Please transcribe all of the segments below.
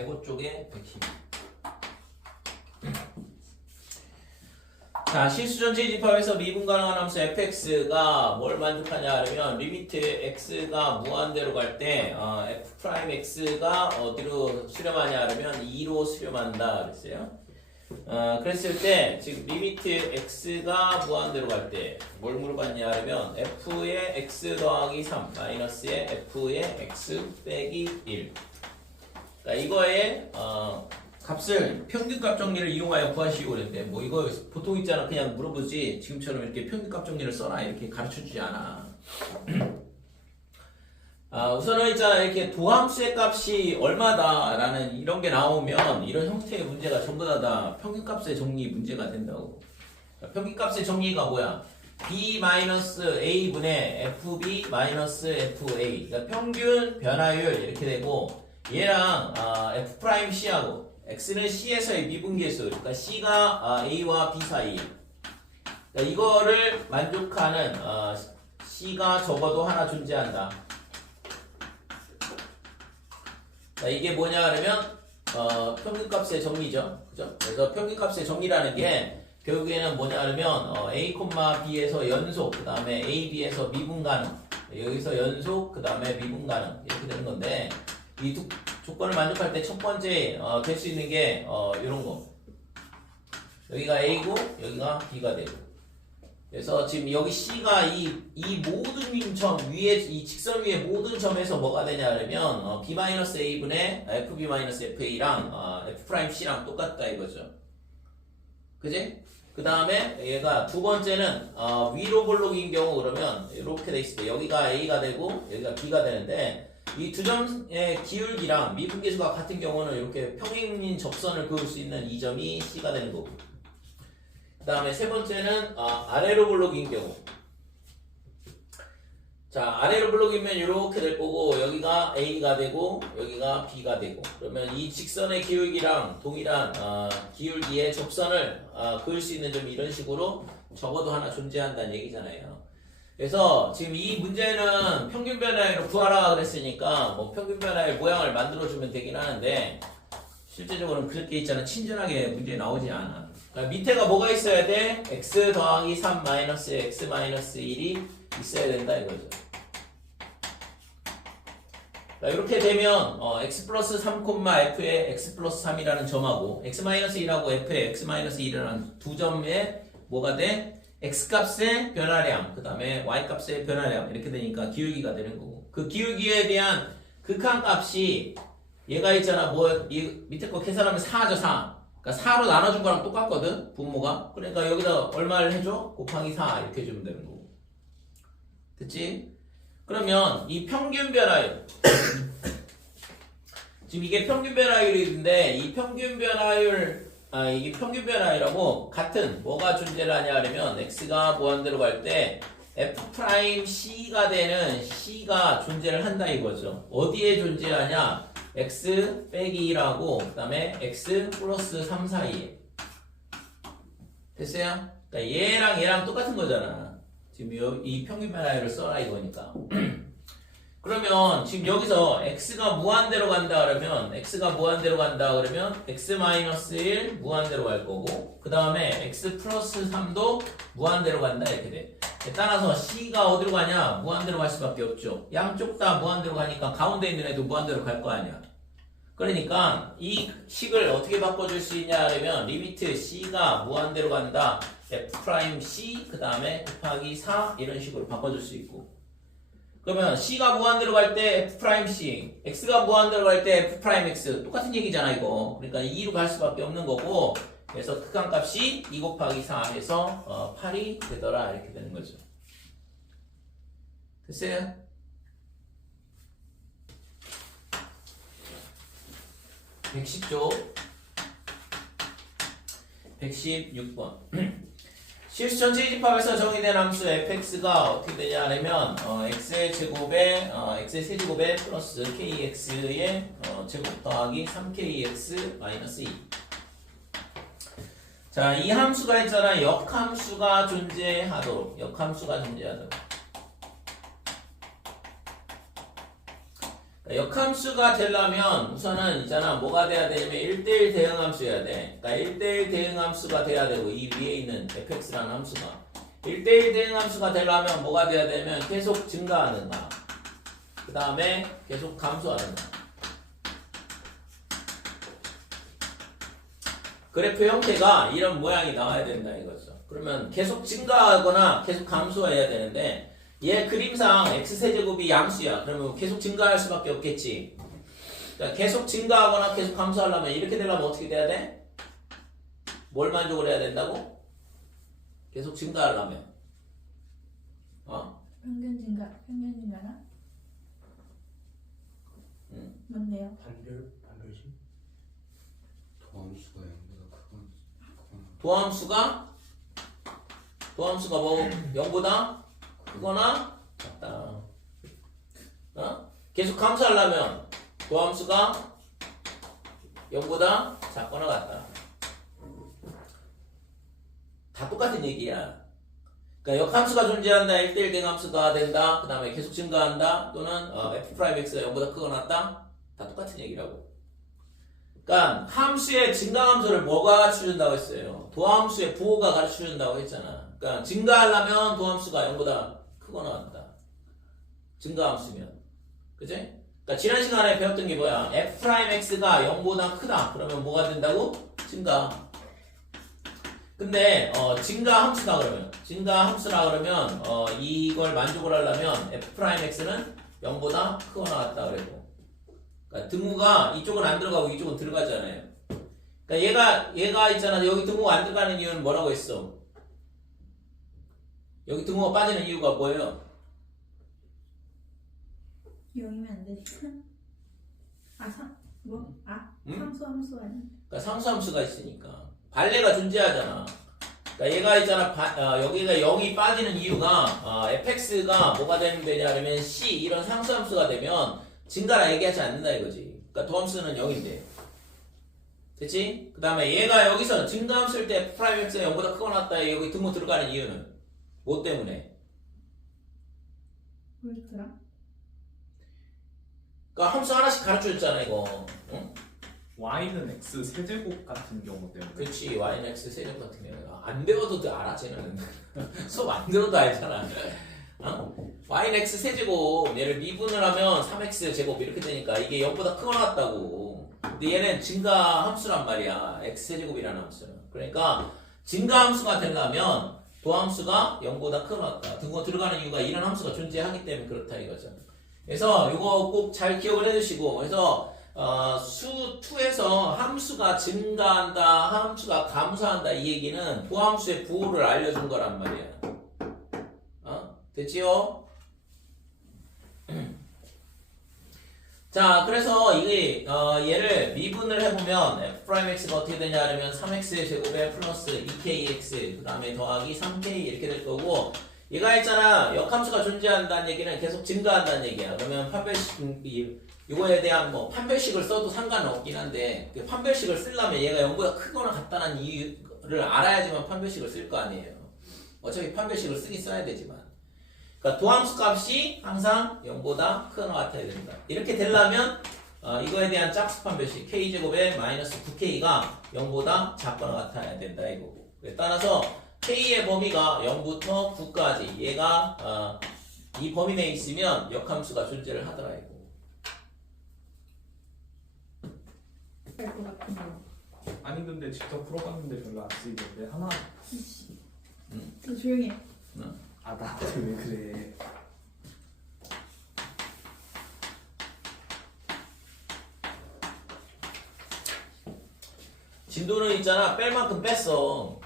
105 쪽에 110. 자, 실수전체 집합에서 미분 가능한 함수 fx가 뭘 만족하냐 하면 리미트 x가 무한대로 갈 때 f'x가 어디로 수렴하냐 하면 2로 수렴한다 그랬어요. 그랬을 때 지금 리미트 x가 무한대로 갈 때 뭘 물어봤냐 하면 f의 x 더하기 3 마이너스의 f의 x 빼기 1. 그러니까 이거의 값을 평균값 정리를 이용하여 구하시오 그랬는데 뭐 이거 보통 있잖아 그냥 물어보지 지금처럼 이렇게 평균값 정리를 써라 이렇게 가르쳐주지 않아. 우선은 있잖아 이렇게 도함수의 값이 얼마다라는 이런 게 나오면 이런 형태의 문제가 전부 다 평균값의 정리 문제가 된다고. 평균값의 정리가 뭐야? b-a 분의 fb-fa. 그러니까 평균 변화율 이렇게 되고 얘랑 f'c하고 x는 c에서의 미분계수, 그러니까 c가 a와 b 사이. 그러니까 이거를 만족하는 c가 적어도 하나 존재한다. 자, 이게 뭐냐 그러면 평균값의 정리죠, 그죠? 그래서 평균값의 정리라는 게 결국에는 뭐냐 그러면 a, b에서 연속, 그 다음에 a, b에서 미분 가능, 여기서 연속, 그 다음에 미분 가능 이렇게 되는 건데. 이 두 조건을 만족할 때 첫 번째 될 수 있는 게 이런 거. 여기가 A고 여기가 B가 되고. 그래서 지금 여기 C가 이 모든 점 위에 이 직선 위에 모든 점에서 뭐가 되냐 그러면 B-A분의 FB-FA랑 F'C랑 똑같다 이거죠. 그지? 그 다음에 얘가 두 번째는 위로 볼록인 경우 그러면 이렇게 돼 있을 때 여기가 A가 되고 여기가 B가 되는데 이 두 점의 기울기랑 미분계수가 같은 경우는 이렇게 평행인 접선을 그을 수 있는 이 점이 C가 되는 거고. 그 다음에 세 번째는 아래로 볼록인 경우. 자, 아래로 볼록이면 이렇게 될 거고 여기가 A가 되고 여기가 B가 되고 그러면 이 직선의 기울기랑 동일한 기울기의 접선을 그을 수 있는 점이 이런 식으로 적어도 하나 존재한다는 얘기잖아요. 그래서 지금 이 문제는 평균 변화율을 구하라 그랬으니까 뭐 평균 변화율 모양을 만들어주면 되긴 하는데 실제적으로는 그렇게 있잖아 친절하게 문제 나오지 않아. 그러니까 밑에가 뭐가 있어야 돼? x 더하기 3 마이너스 x 마이너스 1이 있어야 된다 이거죠. 자, 이렇게 되면 x 플러스 3, f의 x 플러스 3이라는 점하고 x 마이너스 1하고 f의 x 마이너스 1이라는 두 점에 뭐가 돼? x값의 변화량, 그 다음에 y값의 변화량 이렇게 되니까 기울기가 되는 거고 그 기울기에 대한 극한값이 얘가 있잖아 이 밑에 거 계산하면 4죠 4. 그러니까 4로 나눠준 거랑 똑같거든 분모가. 그러니까 여기다 얼마를 해줘? 곱하기 4 이렇게 해주면 되는 거고. 됐지? 그러면 이 평균 변화율 지금 이게 평균 변화율인데 이 평균 변화율 이게 평균 변화율하고 같은 뭐가 존재를 하냐 하면 x가 무한대로 갈 때 f'c가 되는 c가 존재를 한다 이거죠. 어디에 존재하냐? x 빼기 1하고 그 다음에 x 플러스 3 사이에. 됐어요? 그러니까 얘랑 똑같은 거잖아. 지금 이 평균 변화율을 써라 이거니까. 그러면 지금 여기서 x가 무한대로 간다 그러면 x-1 무한대로 갈 거고 그 다음에 x 플러스 3도 무한대로 간다 이렇게 돼. 따라서 c가 어디로 가냐? 무한대로 갈 수밖에 없죠. 양쪽 다 무한대로 가니까 가운데 있는 애도 무한대로 갈 거 아니야. 그러니까 이 식을 어떻게 바꿔줄 수 있냐 하면 리미트 c가 무한대로 간다 f'c 그 다음에 곱하기 4 이런 식으로 바꿔줄 수 있고. 그러면 c가 무한대로 갈 때 f'c, x가 무한대로 갈 때 f'x 똑같은 얘기잖아 이거. 그러니까 2로 갈 수밖에 없는 거고 그래서 극한값이 2 곱하기 4 해서 8이 되더라 이렇게 되는 거죠. 됐어요? (110쪽) 116번 실수 전체 집합에서 정의된 함수 fx가 어떻게 되냐 하면 x의 제곱에 x의 세제곱에 플러스 kx의 제곱 더하기 3kx 마이너스 2. 자, 이 함수가 있잖아 역함수가 존재하도록 역함수가 되려면 우선은 있잖아 뭐가 돼야 되냐면 1대1 대응함수여야 돼. 그러니까 1대1 대응함수가 돼야 되고 이 위에 있는 fx라는 함수가 1대1 대응함수가 되려면 뭐가 돼야 되면 계속 증가하는가 그 다음에 계속 감소하는가. 그래프 형태가 이런 모양이 나와야 된다 이거죠. 그러면 계속 증가하거나 계속 감소해야 되는데 얘 그림상 x세제곱이 양수야. 그러면 계속 증가할 수밖에 없겠지. 그러니까 계속 증가하거나 계속 감소하려면 이렇게 되려면 어떻게 돼야 돼? 뭘 만족을 해야 된다고? 계속 증가하려면 평균 증가나? 뭔데요? 반별식? 도함수가 0보다 도함수가 뭐 0보다 크거나 같다. 계속 감소하려면 도함수가 0보다 작거나 같다. 다 똑같은 얘기야. 그러니까 역함수가 존재한다. 1대1 대응함수가 된다. 그 다음에 계속 증가한다. 또는 f'x가 0보다 크거나 같다. 다 똑같은 얘기라고. 그러니까 함수의 증가함수를 뭐가 가르쳐준다고 했어요? 도함수의 부호가 가르쳐준다고 했잖아. 그러니까 증가하려면 도함수가 0보다 크거나 같다. 증가함수면. 그치? 그러니까 지난 시간에 배웠던 게 뭐야? f'x가 0보다 크다. 그러면 뭐가 된다고? 증가. 근데 증가함수다 그러면 이걸 만족을 하려면 f'x는 0보다 크거나 같다 그래도. 그러니까 등호가 이쪽은 안 들어가고 이쪽은 들어가잖아요. 그러니까 얘가 있잖아. 여기 등호가 안 들어가는 이유는 뭐라고 했어? 여기 등호가 빠지는 이유가 뭐예요? 0이면 안 되니까. 상수 아니야? 그러니까 상수함수가 있으니까 발레가 존재하잖아. 그러니까 얘가 있잖아. 여기가 0이 빠지는 이유가 fx가 뭐가 되는 되냐면 c 이런 상수함수가 되면 증가라 얘기하지 않는다 이거지. 그러니까 도함수는 0인데. 됐지? 그 다음에 얘가 여기서 증가함수일 때 f'x가 0보다 크거나 같다. 여기 등호 들어가는 이유는 뭐 때문에? 뭐였더라? 그러니까 함수 하나씩 가르쳐줬잖아 이거. 응? y는 x 세제곱 같은 경우 때문에. 그렇지. y는 x 세제곱 같은 경우가 안 배워도 알아 쟤는. 수업 안 들어도 알잖아. y는 x 세제곱 얘를 미분을 하면 3x 제곱 이렇게 되니까 이게 0보다 크거나 같다고. 근데 얘는 증가 함수란 말이야. x 세제곱이라는 함수는. 그러니까 증가 함수가 되려면 도함수가 0보다 크거나 같다. 등호 들어가는 이유가 이런 함수가 존재하기 때문에 그렇다 이거죠. 그래서 이거 꼭 잘 기억을 해두시고, 그래서 수 2에서 함수가 증가한다, 함수가 감소한다 이 얘기는 도함수의 부호를 알려준 거란 말이야. 됐지요? 자, 그래서 이게 얘를 미분을 해보면 f'x가 어떻게 되냐 하면 3x 제곱에 플러스 2kx 그 다음에 더하기 3k 이렇게 될 거고, 얘가 있잖아 역함수가 존재한다는 얘기는 계속 증가한다는 얘기야. 그러면 판별식 이거에 대한 뭐 판별식을 써도 상관은 없긴 한데 그 판별식을 쓰려면 얘가 0보다 크거나 같다는 이유를 알아야지만 판별식을 쓸 거 아니에요. 어차피 판별식을 쓰긴 써야 되지만. 그러니까 도함수 값이 항상 0보다 크거나 같아야 된다. 이렇게 되려면 이거에 대한 짝수 판별식 k제곱에 마이너스 9k가 0보다 작거나 같아야 된다 이거고. 따라서 k의 범위가 0부터 9까지 얘가 이 범위 내에 있으면 역함수가 존재를 하더라 이거. 것 같은 거. 아니 근데 직접 풀어봤는데 별로 안 쓰이던데 하나. 너 조용히 해. 아 나한테 왜 그래? 진도는 있잖아 뺄 만큼 뺐어.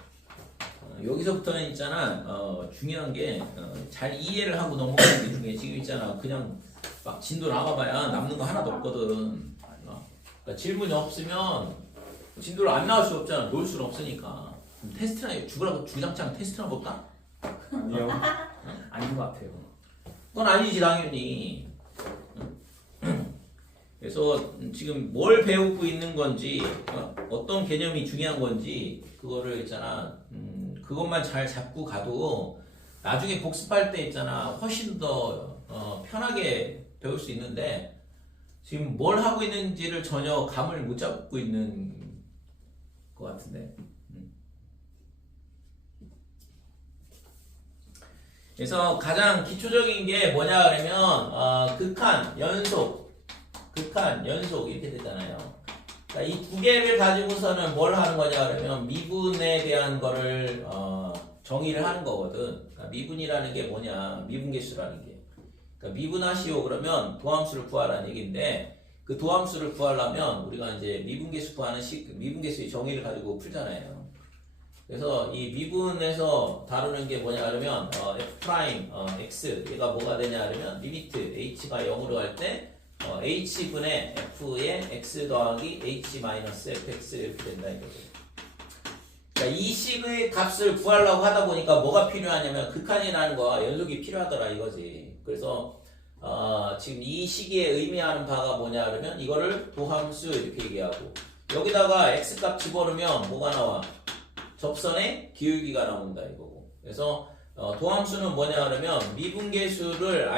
여기서부터는 있잖아 중요한 게 잘 이해를 하고 넘어가는 게 중요해. 지금 있잖아 그냥 막 진도 나가봐야 남는 거 하나도 없거든. 그러니까 질문이 없으면 진도를 안 나올 수 없잖아. 놓을 수는 없으니까. 테스트나 주장창 테스트나 볼까? 아니요. 아닌 것 같아요. 그건 아니지 당연히. 그래서 지금 뭘 배우고 있는 건지 어떤 개념이 중요한 건지 그거를 있잖아 그것만 잘 잡고 가도 나중에 복습할 때 있잖아 훨씬 더 편하게 배울 수 있는데 지금 뭘 하고 있는지를 전혀 감을 못 잡고 있는 것 같은데. 그래서 가장 기초적인 게 뭐냐 그러면 극한, 연속 이렇게 되잖아요. 그러니까 이 두 개를 가지고서는 뭘 하는 거냐 그러면 미분에 대한 거를 정의를 하는 거거든. 그러니까 미분이라는 게 뭐냐, 미분계수라는 게. 그러니까 미분하시오 그러면 도함수를 구하라는 얘기인데, 그 도함수를 구하려면 우리가 이제 미분계수 구하는 미분계수의 정의를 가지고 풀잖아요. 그래서 이 미분에서 다루는 게 뭐냐 그러면 f 프라임 x 얘가 뭐가 되냐 그러면 리미트 h가 0으로 갈 때 h분의 f의 x 더하기 h 마이너스 fx 이렇게 된다 이거죠. 그러니까 이 식의 값을 구하려고 하다 보니까 뭐가 필요하냐면 극한이라는 거와 연속이 필요하더라 이거지. 그래서 지금 이 식의 의미하는 바가 뭐냐 그러면 이거를 도함수 이렇게 얘기하고, 여기다가 x 값 집어넣으면 뭐가 나와? 접선의 기울기가 나온다 이거고. 그래서 도함수는 뭐냐 그러면 미분계수를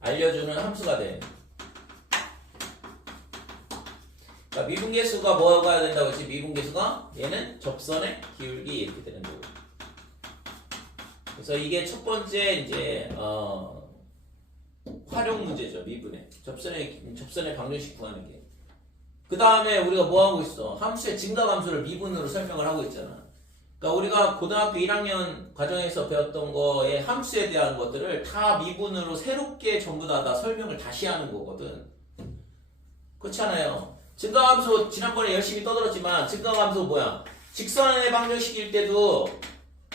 알려주는 함수가 돼. 그러니까 미분계수가 뭐가 된다고 했지? 미분계수가 얘는 접선의 기울기 이렇게 되는 거고. 그래서 이게 첫 번째 이제 활용 문제죠. 미분의 접선의 방정식 구하는 게. 그 다음에 우리가 뭐 하고 있어? 함수의 증가함수를 미분으로 설명을 하고 있잖아. 그러니까 우리가 고등학교 1학년 과정에서 배웠던 거에 함수에 대한 것들을 다 미분으로 새롭게 전부 다 설명을 다시 하는 거거든. 그렇잖아요. 증가함수 지난번에 열심히 떠들었지만 증가함수 뭐야? 직선의 방정식일 때도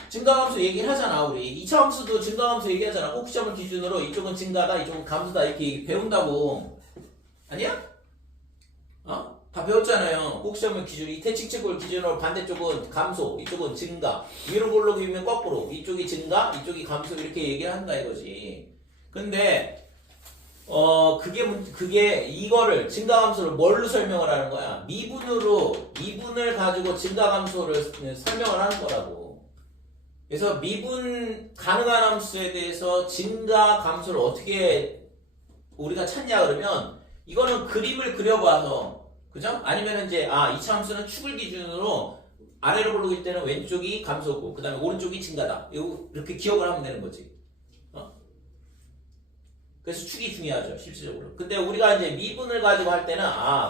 증가함수 얘기를 하잖아. 우리 2차 함수도 증가함수 얘기하잖아. 꼭지점을 기준으로 이쪽은 증가다 이쪽은 감수다 이렇게 배운다고. 아니야? 다 배웠잖아요. 꼭지점을 기준, 이 대칭책을 기준으로 반대쪽은 감소, 이쪽은 증가. 위로 볼록이면 거꾸로. 이쪽이 증가, 이쪽이 감소 이렇게 얘기를 한다 이거지. 근데 그게 이거를 증가감소를 뭘로 설명을 하는 거야? 미분을 가지고 증가감소를 설명을 하는 거라고. 그래서 미분 가능한 함수에 대해서 증가감소를 어떻게 우리가 찾냐 그러면 이거는 그림을 그려봐서, 그죠? 아니면 이제 2차 함수는 축을 기준으로 아래로 볼록일 때는 왼쪽이 감소고 그 다음에 오른쪽이 증가다. 이렇게 기억을 하면 되는 거지. 그래서 축이 중요하죠, 실질적으로. 근데 우리가 이제 미분을 가지고 할 때는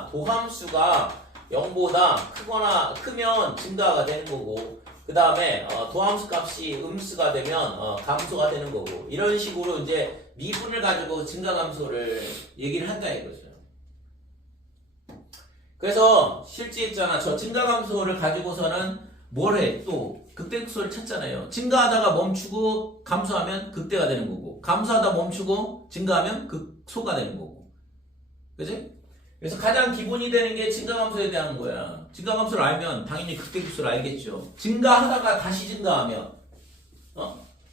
도함수가 0보다 크면 증가가 되는 거고, 그 다음에 도함수 값이 음수가 되면 감소가 되는 거고, 이런 식으로 이제 미분을 가지고 증가감소를 얘기를 한다 이거죠. 그래서 실제 있잖아, 저 증가감소를 가지고서는 뭘 해? 또 극대극소를 찾잖아요. 증가하다가 멈추고 감소하면 극대가 되는 거고, 감소하다 멈추고 증가하면 극소가 되는 거고, 그지? 그래서 가장 기본이 되는 게 증가감소에 대한 거야. 증가감소를 알면 당연히 극대극소를 알겠죠. 증가하다가 다시 증가하면,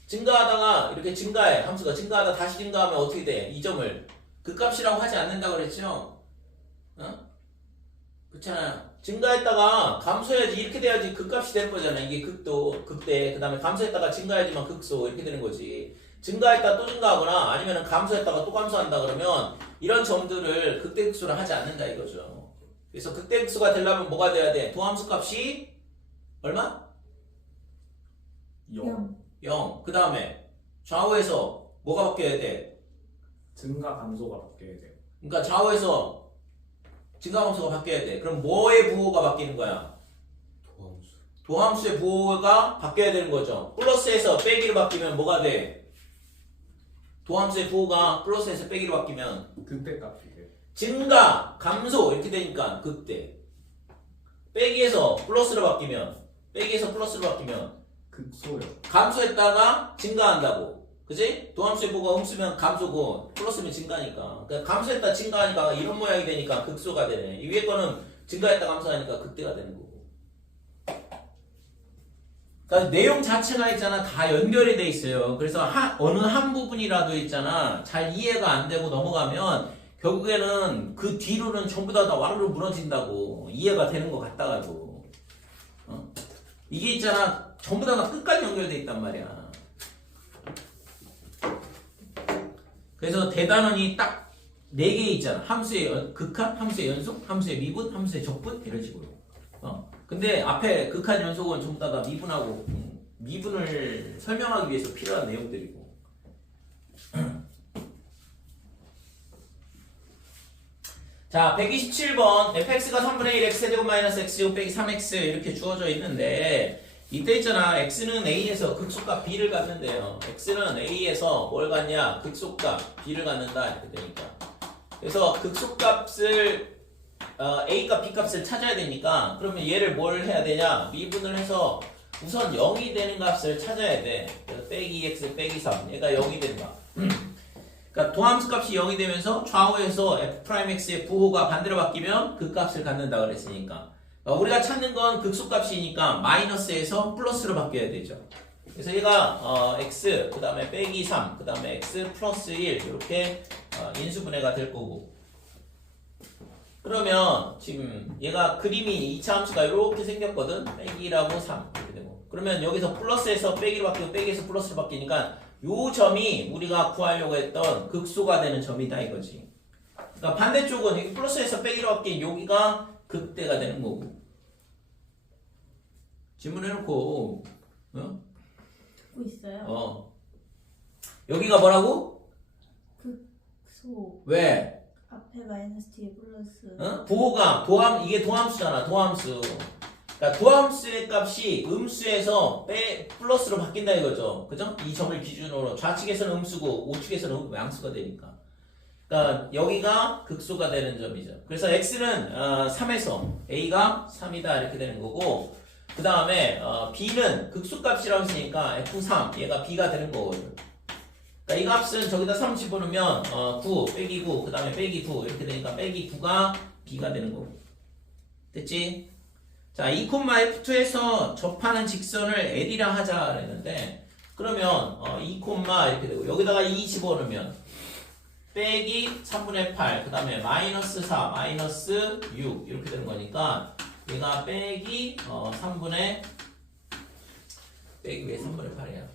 증가하다가 이렇게 증가해, 함수가 증가하다 다시 증가하면 어떻게 돼? 이 점을 극값이라고 하지 않는다고 그랬죠? 그렇잖아. 증가했다가 감소해야지, 이렇게 돼야지 극값이 되는 거잖아. 이게 극도, 극대, 그 다음에 감소했다가 증가해야지만 극소 이렇게 되는 거지. 증가했다가 또 증가하거나 아니면 감소했다가 또 감소한다 그러면 이런 점들을 극대극소를 하지 않는다 이거죠. 그래서 극대극소가 되려면 뭐가 돼야 돼? 도함수 값이 얼마? 0. 0. 그 다음에 좌우에서 뭐가 바뀌어야 돼? 증가 감소가 바뀌어야 돼요. 그러니까 좌우에서 증가함수가 바뀌어야 돼. 그럼 뭐의 부호가 바뀌는 거야? 도함수의 부호가 바뀌어야 되는 거죠. 플러스에서 빼기로 바뀌면 뭐가 돼? 도함수의 부호가 플러스에서 빼기로 바뀌면 극대 값이 돼요. 증가, 감소 이렇게 되니까 극대. 빼기에서 플러스로 바뀌면, 빼기에서 플러스로 바뀌면 극소요. 감소했다가 증가한다고. 그치? 도함수의 부호가 음수면 감소고 플러스면 증가니까. 그러니까 감소했다 증가하니까 이런 모양이 되니까 극소가 되네. 이 위에 거는 증가했다 감소하니까 극대가 되는 거고. 그러니까 내용 자체가 있잖아, 다 연결이 돼 있어요. 그래서 어느 한 부분이라도 있잖아, 잘 이해가 안 되고 넘어가면 결국에는 그 뒤로는 전부 다 와르르 무너진다고. 이해가 되는 것 같다가도. 이게 있잖아, 전부 다가 끝까지 연결돼 있단 말이야. 그래서 대단원이 딱 4개 있잖아. 함수의 극한, 함수의 연속, 함수의 미분, 함수의 적분 이런 식으로. 근데 앞에 극한 연속은 전부 다 미분하고 미분을 설명하기 위해서 필요한 내용들이고. 자, 127번 fx가 3분의 1 x제곱 마이너스 x제곱 빼기 3x 이렇게 주어져 있는데 이때 있잖아. x는 a에서 극소값 b를 갖는데요. x는 a에서 뭘 갖냐? 극소값 b를 갖는다 이렇게 되니까. 그래서 극소값을 a값 b값을 찾아야 되니까 그러면 얘를 뭘 해야 되냐? 미분을 해서 우선 0이 되는 값을 찾아야 돼. 그래서 빼기 x 빼기 3 얘가 0이 되는 값. 그러니까 도함수 값이 0이 되면서 좌우에서 f'x의 부호가 반대로 바뀌면 그 값을 갖는다 그랬으니까 우리가 찾는 건 극소값이니까 마이너스에서 플러스로 바뀌어야 되죠. 그래서 얘가 x 그 다음에 빼기 3 그 다음에 x 플러스 1 이렇게 인수분해가 될 거고 그러면 지금 얘가 그림이 2차 함수가 이렇게 생겼거든. 빼기라고 3 이렇게 되고 그러면 여기서 플러스에서 빼기로 바뀌고 빼기에서 플러스로 바뀌니까 요 점이 우리가 구하려고 했던 극소가 되는 점이다 이거지. 그러니까 반대쪽은 여기 플러스에서 빼기로 바뀐 여기가 극대가 되는 거고. 질문해놓고 듣고 있어요. 여기가 뭐라고? 극소 왜? 앞에 마이너스 뒤에 플러스. 부호가 이게 도함수잖아. 도함수. 그러니까 도함수의 값이 음수에서 플러스로 바뀐다 이거죠. 그죠? 이 점을 기준으로 좌측에서는 음수고 우측에서는 양수가 되니까. 그러니까 여기가 극소가 되는 점이죠. 그래서 x는 3에서 a가 3이다 이렇게 되는 거고 그 다음에 b는 극소값이라고 했으니까 f3 얘가 b가 되는 거거든. 그러니까 이 값은 저기다 3 집어넣으면 9 빼기 9 그 다음에 빼기 9 이렇게 되니까 빼기 9가 b가 되는 거고. 됐지? 자, 2,f2에서 접하는 직선을 L이라 하자 그랬는데 그러면 2, 이렇게 되고 여기다가 2 집어넣으면 빼기 3분의 8 그 다음에 마이너스 4 마이너스 6 이렇게 되는 거니까 얘가 빼기 3분의 빼기 왜 3분의 8이야?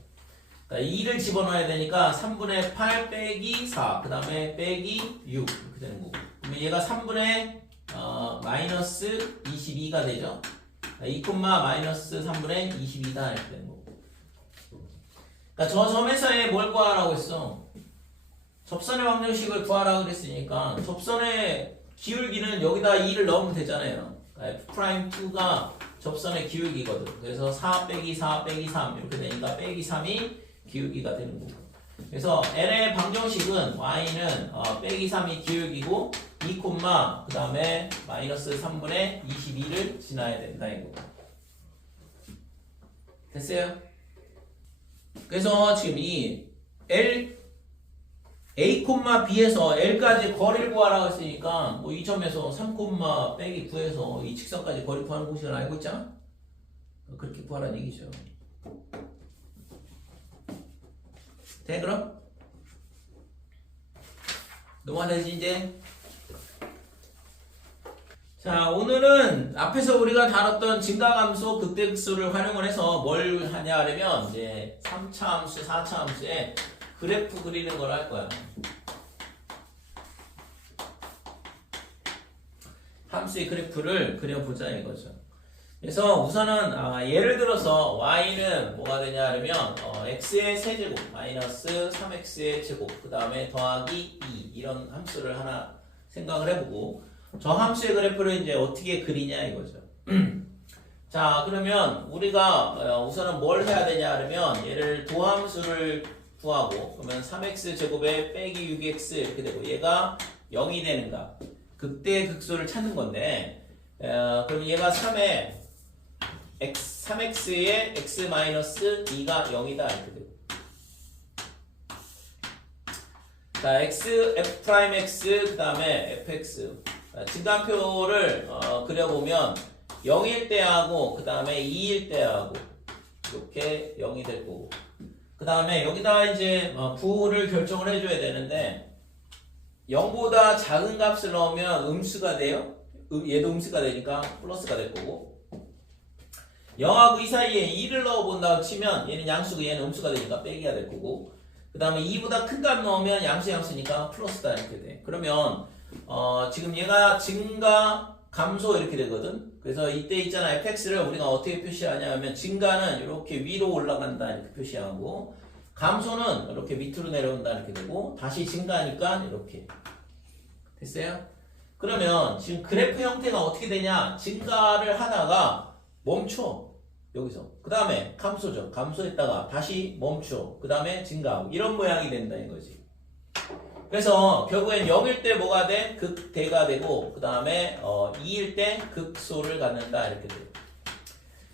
그러니까 2를 집어넣어야 되니까 3분의 8 빼기 4 그 다음에 빼기 6 이렇게 되는 거고 그러면 얘가 3분의 마이너스 22가 되죠. 2, 마이너스 3분의 22다 이렇게 되는 거고. 그러니까 저 점에서의 뭘 구하라고 했어? 접선의 방정식을 구하라고 그랬으니까 접선의 기울기는 여기다 2를 넣으면 되잖아요. 그러니까 F'2가 접선의 기울기거든. 그래서 4 빼기 4 빼기 3 이렇게 되니까 빼기 3이 기울기가 되는 거고. 그래서 L의 방정식은 y는 빼기 3이 기울기고 2, 그 다음에 마이너스 3분의 22를 지나야 된다 이거. 됐어요? 그래서 지금 이 A, B에서 L까지 거리를 구하라고 했으니까 뭐 이 점에서 3, 빼기 9에서 이 직선까지 거리 구하는 공식을 알고 있잖아? 그렇게 구하라는 얘기죠. 돼 그럼? 넘어가야지 이제. 자, 오늘은 앞에서 우리가 다뤘던 증가함수, 극대극소를 활용을 해서 뭘 하냐 하려면 이제 3차 함수, 4차 함수에 그래프 그리는 걸 할 거야. 함수의 그래프를 그려보자 이거죠. 그래서 우선은 예를 들어서 y는 뭐가 되냐 하면 x의 세제곱 마이너스 3x의 제곱 그 다음에 더하기 2 이런 함수를 하나 생각을 해보고 저 함수의 그래프를 이제 어떻게 그리냐 이거죠. 자, 그러면 우리가 우선은 뭘 해야 되냐 하면 얘를 도함수를 구하고 그러면 3x 제곱에 빼기 6x 이렇게 되고 얘가 0이 되는가 극대 극소를 찾는 건데 그럼 얘가 3x에 x 마이너스 2가 0이다 이렇게 되고 자 x f'x 그 다음에 fx 증가표를 그려보면 0일 때하고 그 다음에 2일 때하고 이렇게 0이 될 거고 그 다음에 여기다가 이제 부호를 결정을 해줘야 되는데 0보다 작은 값을 넣으면 음수가 돼요. 얘도 음수가 되니까 플러스가 될 거고 0하고 2 사이에 2를 넣어본다고 치면 얘는 양수고 얘는 음수가 되니까 빼기가 될 거고 그 그 다음에 2보다 큰 값 넣으면 양수니까 플러스다 이렇게 돼. 그러면 지금 얘가 증가 감소 이렇게 되거든. 그래서 이때 있잖아 fx를 우리가 어떻게 표시하냐면 증가는 이렇게 위로 올라간다 이렇게 표시하고 감소는 이렇게 밑으로 내려온다 이렇게 되고 다시 증가하니까 이렇게 됐어요? 그러면 지금 그래프 형태가 어떻게 되냐? 증가를 하다가 멈춰 여기서 그 다음에 감소죠. 감소했다가 다시 멈춰 그 다음에 증가하고 이런 모양이 된다 이거지. 그래서 결국엔 0일 때 뭐가 돼? 극대가 되고 그 다음에 2일 때 극소를 갖는다 이렇게 돼요.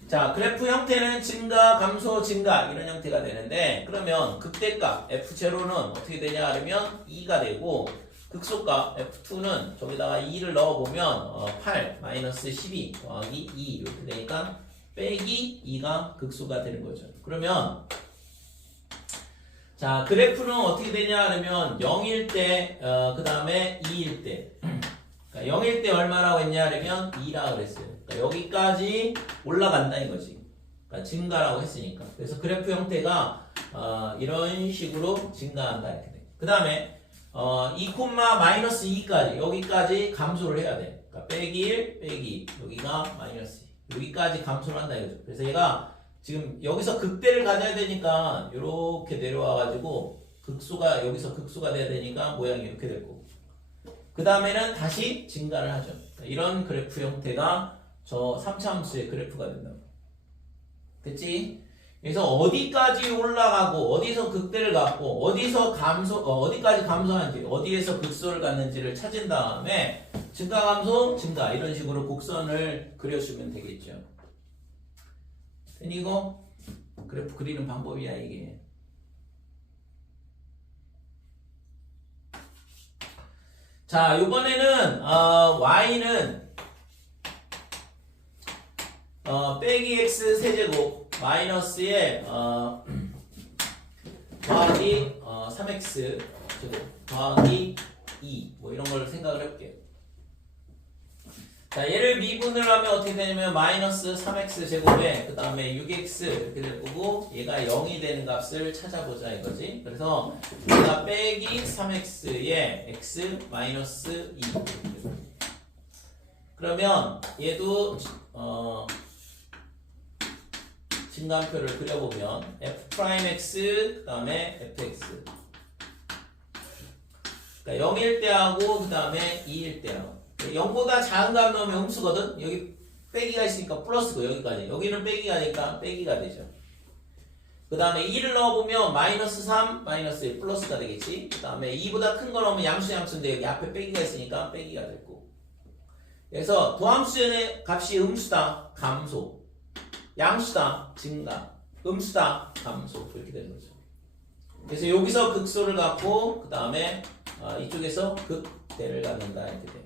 자 그래프 형태는 증가, 감소, 증가 이런 형태가 되는데 그러면 극대값 F0는 어떻게 되냐 하면 2가 되고 극소값 F2는 저기다가 2를 넣어보면 8 마이너스 12 더하기 2 이렇게 되니까 빼기 2가 극소가 되는 거죠. 그러면 자 그래프는 어떻게 되냐 하면 0일 때 그 다음에 2일 때 그러니까 0일 때 얼마라고 했냐 하면 2라고 그랬어요. 그러니까 여기까지 올라간다 이거지. 그러니까 증가라고 했으니까. 그래서 그래프 형태가 이런 식으로 증가한다 이렇게 돼. 그 다음에 2, 마이너스 2까지 여기까지 감소를 해야 돼. 그러니까 빼기 1, 빼기 2 여기가 마이너스 2 여기까지 감소를 한다 이거죠. 그래서 얘가 지금 여기서 극대를 가져야 되니까 이렇게 내려와 가지고 극소가 여기서 극소가 돼야 되니까 모양이 이렇게 될 거고 그 다음에는 다시 증가를 하죠. 이런 그래프 형태가 저 3차 함수의 그래프가 된다고. 됐지? 그래서 어디까지 올라가고 어디서 극대를 갖고 어디서 어디까지 감소하는지 어디에서 극소를 갖는지를 찾은 다음에 증가 감소 증가 이런 식으로 곡선을 그려주면 되겠죠. 이거 그래프 그리는 방법이야 이게. 자 이번에는 y는 빼기 x 세제곱 마이너스에 더하기 3x 제곱 더하기 2 뭐 이런 걸 생각을 해볼게요. 자 얘를 미분을 하면 어떻게 되냐면 마이너스 3x 제곱에 그 다음에 6x 이렇게 될 거고 얘가 0이 되는 값을 찾아보자 이거지. 그래서 얘가 빼기 3x에 x 마이너스 2 그러면 얘도 증가함표를 그려보면 f'x 그 다음에 fx 그러니까 0일 때하고 그 다음에 2일 때하고 0보다 작은 값 넣으면 음수거든. 여기 빼기가 있으니까 플러스고 여기까지 여기는 빼기가니까 빼기가 되죠. 그 다음에 2를 넣어보면 마이너스 3 마이너스 1 플러스가 되겠지. 그 다음에 2보다 큰 거 넣으면 양수인데 여기 앞에 빼기가 있으니까 빼기가 됐고 그래서 도함수의 값이 음수다 감소 양수다 증가 음수다 감소 이렇게 되는 거죠. 그래서 여기서 극소를 갖고 그 다음에 이쪽에서 극대를 갖는다 이렇게 돼요.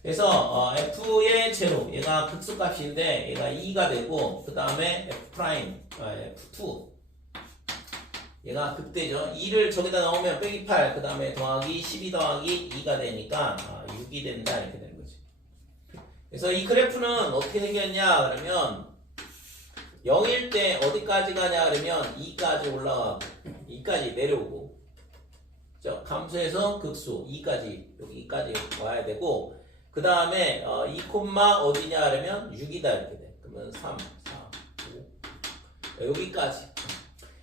그래서 f의 제로 얘가 극소값인데 얘가 2가 되고 그 다음에 f', 얘가 극대죠. 2를 저기다 넣으면 빼기 8 그 다음에 더하기 12 더하기 2가 되니까 6이 된다 이렇게 되는 거지. 그래서 이 그래프는 어떻게 생겼냐 그러면 0일 때 어디까지 가냐 그러면 2까지 올라가고 2까지 내려오고 저 감소해서 극소 2까지 여기까지 와야 되고 그 다음에 2, 어디냐 그러면 6이다 이렇게 돼. 그러면 3, 4, 5 여기까지.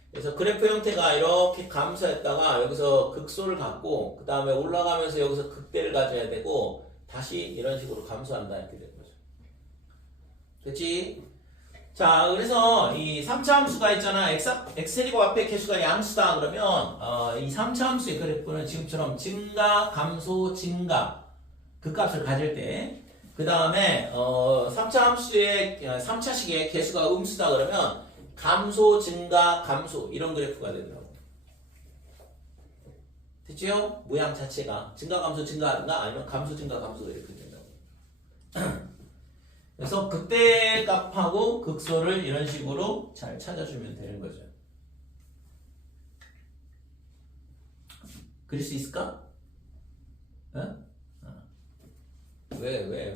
그래서 그래프 형태가 이렇게 감소했다가 여기서 극소를 갖고 그 다음에 올라가면서 여기서 극대를 가져야 되고 다시 이런 식으로 감소한다 이렇게 되는 거죠. 됐지? 자 그래서 이 3차 함수가 있잖아. 엑셀이고 앞에 개수가 양수다 그러면 이 3차 함수의 그래프는 지금처럼 증가, 감소, 증가 그 값을 가질 때 그 다음에 3차 함수의 3차식의 개수가 음수다 그러면 감소, 증가, 감소 이런 그래프가 된다고. 됐죠? 모양 자체가 증가, 감소, 증가하든가 아니면 감소, 증가, 감소 이렇게 된다고. 그래서 극대 값하고 극소를 이런 식으로 잘 찾아주면 되는 거죠. 그릴 수 있을까? 어? 왜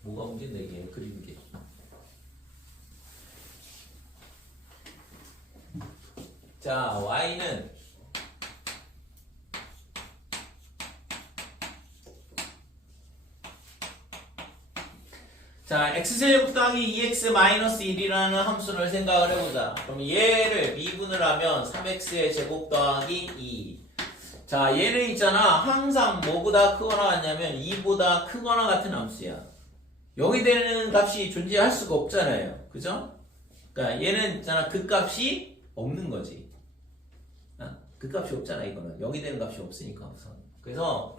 뭐가 문제인데 이게 그리는 게. 자 y는 자, x제곱 더하기 2x-1이라는 함수를 생각을 해보자. 그럼 얘를 미분을 하면 3x의 제곱 더하기 2. 자, 얘는 있잖아. 항상 뭐보다 크거나 같냐면 2보다 크거나 같은 함수야. 여기 되는 값이 존재할 수가 없잖아요. 그죠? 그러니까 얘는 있잖아. 그 값이 없는 거지. 그 값이 없잖아, 이거는. 여기 되는 값이 없으니까 우선. 그래서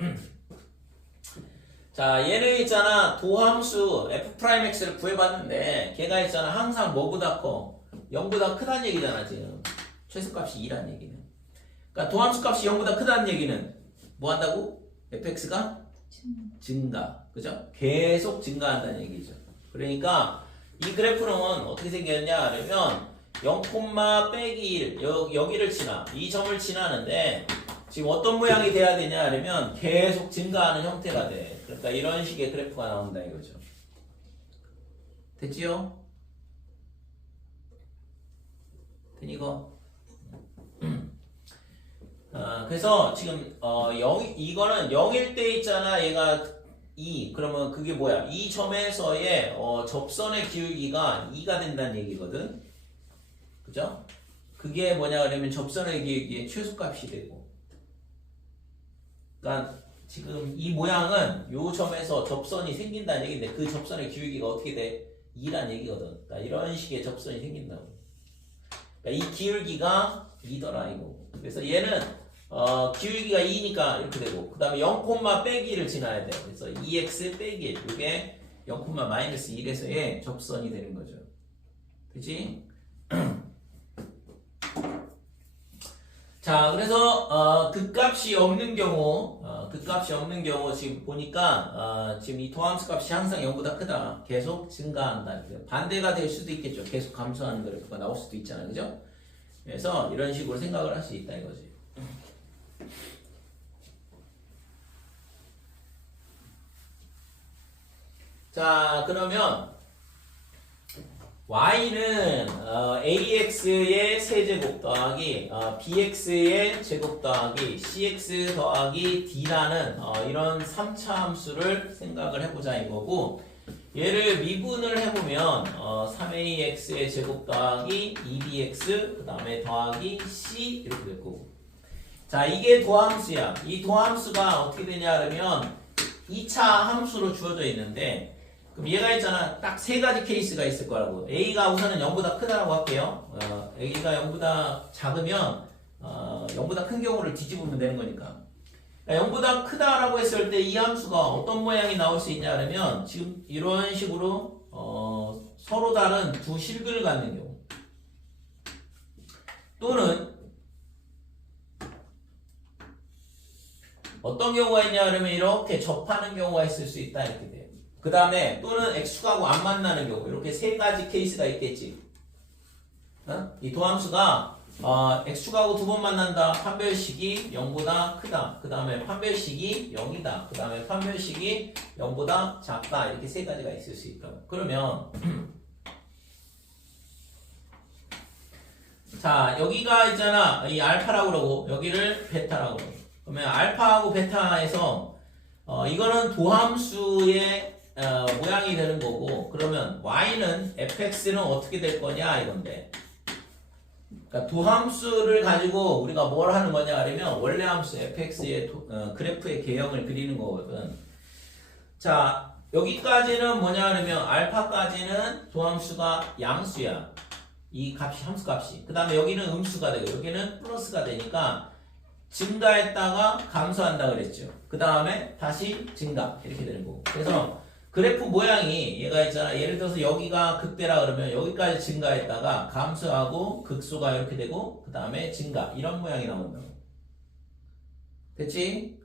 자, 얘는 있잖아. 도함수 f'x를 구해봤는데 걔가 있잖아. 항상 뭐보다 커? 0보다 크다는 얘기잖아, 지금. 최소값이 2란 얘기는. 그러니까 도함수 값이 0보다 크다는 얘기는 뭐 한다고? fx가 증가. 그죠? 계속 증가한다는 얘기죠. 그러니까 이 그래프는 어떻게 생겼냐 그러면 0, 빼기 1 여기를 지나 이 점을 지나는데 지금 어떤 모양이 돼야 되냐 그러면 계속 증가하는 형태가 돼. 그러니까 이런 식의 그래프가 나온다 이거죠. 됐지요? 되니 이거? 그래서 지금 이거는 0일 때 있잖아. 얘가 2. 그러면 그게 뭐야? 이 점에서의 접선의 기울기가 2가 된다는 얘기거든. 그죠? 그게 뭐냐 그러면 접선의 기울기의 최소값이 되고. 그러니까 지금 이 모양은 요 점에서 접선이 생긴다는 얘기인데 그 접선의 기울기가 어떻게 돼? 2란 얘기거든. 그러니까 이런 식의 접선이 생긴다고. 그러니까 이 기울기가 2더라 이거. 그래서 얘는 기울기가 2니까 이렇게 되고 그 다음에 0, 빼기를 지나야 돼. 그래서 2x 빼기 1 이게 0, -1에서의 접선이 되는 거죠. 그치? 자, 그래서 극값이 없는 경우 지금 보니까 지금 이 도함수 값이 항상 0보다 크다. 계속 증가한다. 반대가 될 수도 있겠죠. 계속 감소하는 그래프가 나올 수도 있잖아요. 그죠? 그래서 이런 식으로 생각을 할 수 있다 이거지. 자, 그러면 y는 ax의 세제곱 더하기 bx의 제곱 더하기 cx 더하기 d라는 이런 3차 함수를 생각을 해보자 이거고 얘를 미분을 해보면 3ax의 제곱 더하기 2bx 그 다음에 더하기 c 이렇게 될 거고 자 이게 도함수야. 이 도함수가 어떻게 되냐 그러면 2차 함수로 주어져 있는데 그럼 얘가 있잖아. 딱 세 가지 케이스가 있을 거라고. A가 우선은 0보다 크다라고 할게요. A가 0보다 작으면 0보다 큰 경우를 뒤집으면 되는 거니까. 0보다 크다라고 했을 때 이 함수가 어떤 모양이 나올 수 있냐 그러면 지금 이런 식으로 서로 다른 두 실근을 갖는 경우 또는 어떤 경우가 있냐 그러면 이렇게 접하는 경우가 있을 수 있다 이렇게 돼요. 그 다음에 또는 x축하고 안 만나는 경우 이렇게 세 가지 케이스가 있겠지. 이 도함수가 x축하고 두 번 만난다. 판별식이 0보다 크다. 그 다음에 판별식이 0이다. 그 다음에 판별식이 0보다 작다. 이렇게 세 가지가 있을 수 있다. 그러면 자 여기가 있잖아. 이 알파라고 그러고 여기를 베타라고 그러고 그러면 알파하고 베타에서 이거는 도함수의 모양이 되는 거고 그러면 y는 fx는 어떻게 될 거냐 이건데 그러니까 도함수를 가지고 우리가 뭘 하는 거냐 하면 원래 함수 fx의 그래프의 개형을 그리는 거거든. 자 여기까지는 뭐냐 하면 알파까지는 도함수가 양수야. 이 값이 함수 값이 그 다음에 여기는 음수가 되고 여기는 플러스가 되니까 증가했다가 감소한다 그랬죠. 그 다음에 다시 증가 이렇게 되는 거고 그래서 그래프 모양이 얘가 있잖아. 예를 들어서 여기가 극대라 그러면 여기까지 증가했다가 감소하고 극소가 이렇게 되고 그 다음에 증가 이런 모양이 나온다고. 됐지?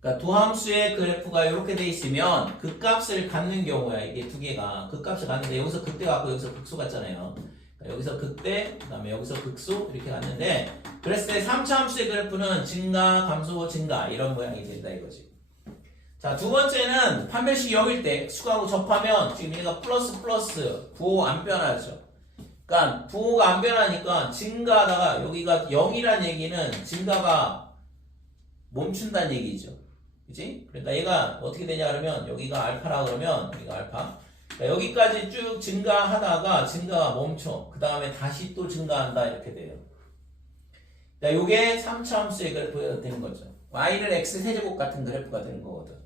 그러니까 도함수의 그래프가 이렇게 돼 있으면 극값을 갖는 경우야. 이게 두 개가 극값을 갖는데 여기서 극대 갖고 여기서 극소 같잖아요. 그러니까 여기서 극대 그 다음에 여기서 극소 이렇게 갔는데 그랬을 때 3차 함수의 그래프는 증가 감소 증가 이런 모양이 된다 이거지. 자, 두 번째는 판별식이 0일 때 x축하고 접하면 지금 얘가 플러스 부호 안 변하죠. 그러니까 부호가 안 변하니까 증가하다가 여기가 0이란 얘기는 증가가 멈춘다는 얘기죠. 그치? 그러니까 얘가 어떻게 되냐 그러면 여기가 알파라 그러면 여기가 알파 여기까지 쭉 증가하다가 증가가 멈춰. 그 다음에 다시 또 증가한다. 이렇게 돼요. 자, 요게 3차 함수의 그래프가 되는 거죠. y는 x 세제곱 같은 그래프가 되는 거거든.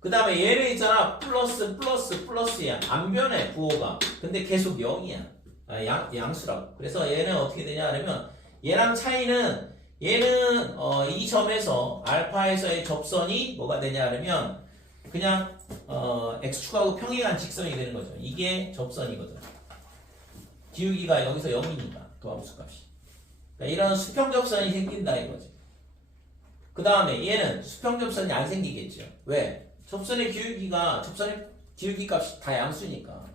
그 다음에 얘는 있잖아. 플러스야. 안 변해, 부호가. 근데 계속 0이야. 양수라고. 그래서 얘는 어떻게 되냐 하면 얘랑 차이는 얘는 이 점에서 알파에서의 접선이 뭐가 되냐 하면 그냥 x축하고 평행한 직선이 되는 거죠. 이게 접선이거든. 기울기가 여기서 0이니까 도함수 값이. 그러니까 이런 수평 접선이 생긴다 이거지. 그 다음에 얘는 수평 접선이 안 생기겠죠. 왜? 접선의 기울기 값이 다 양수니까.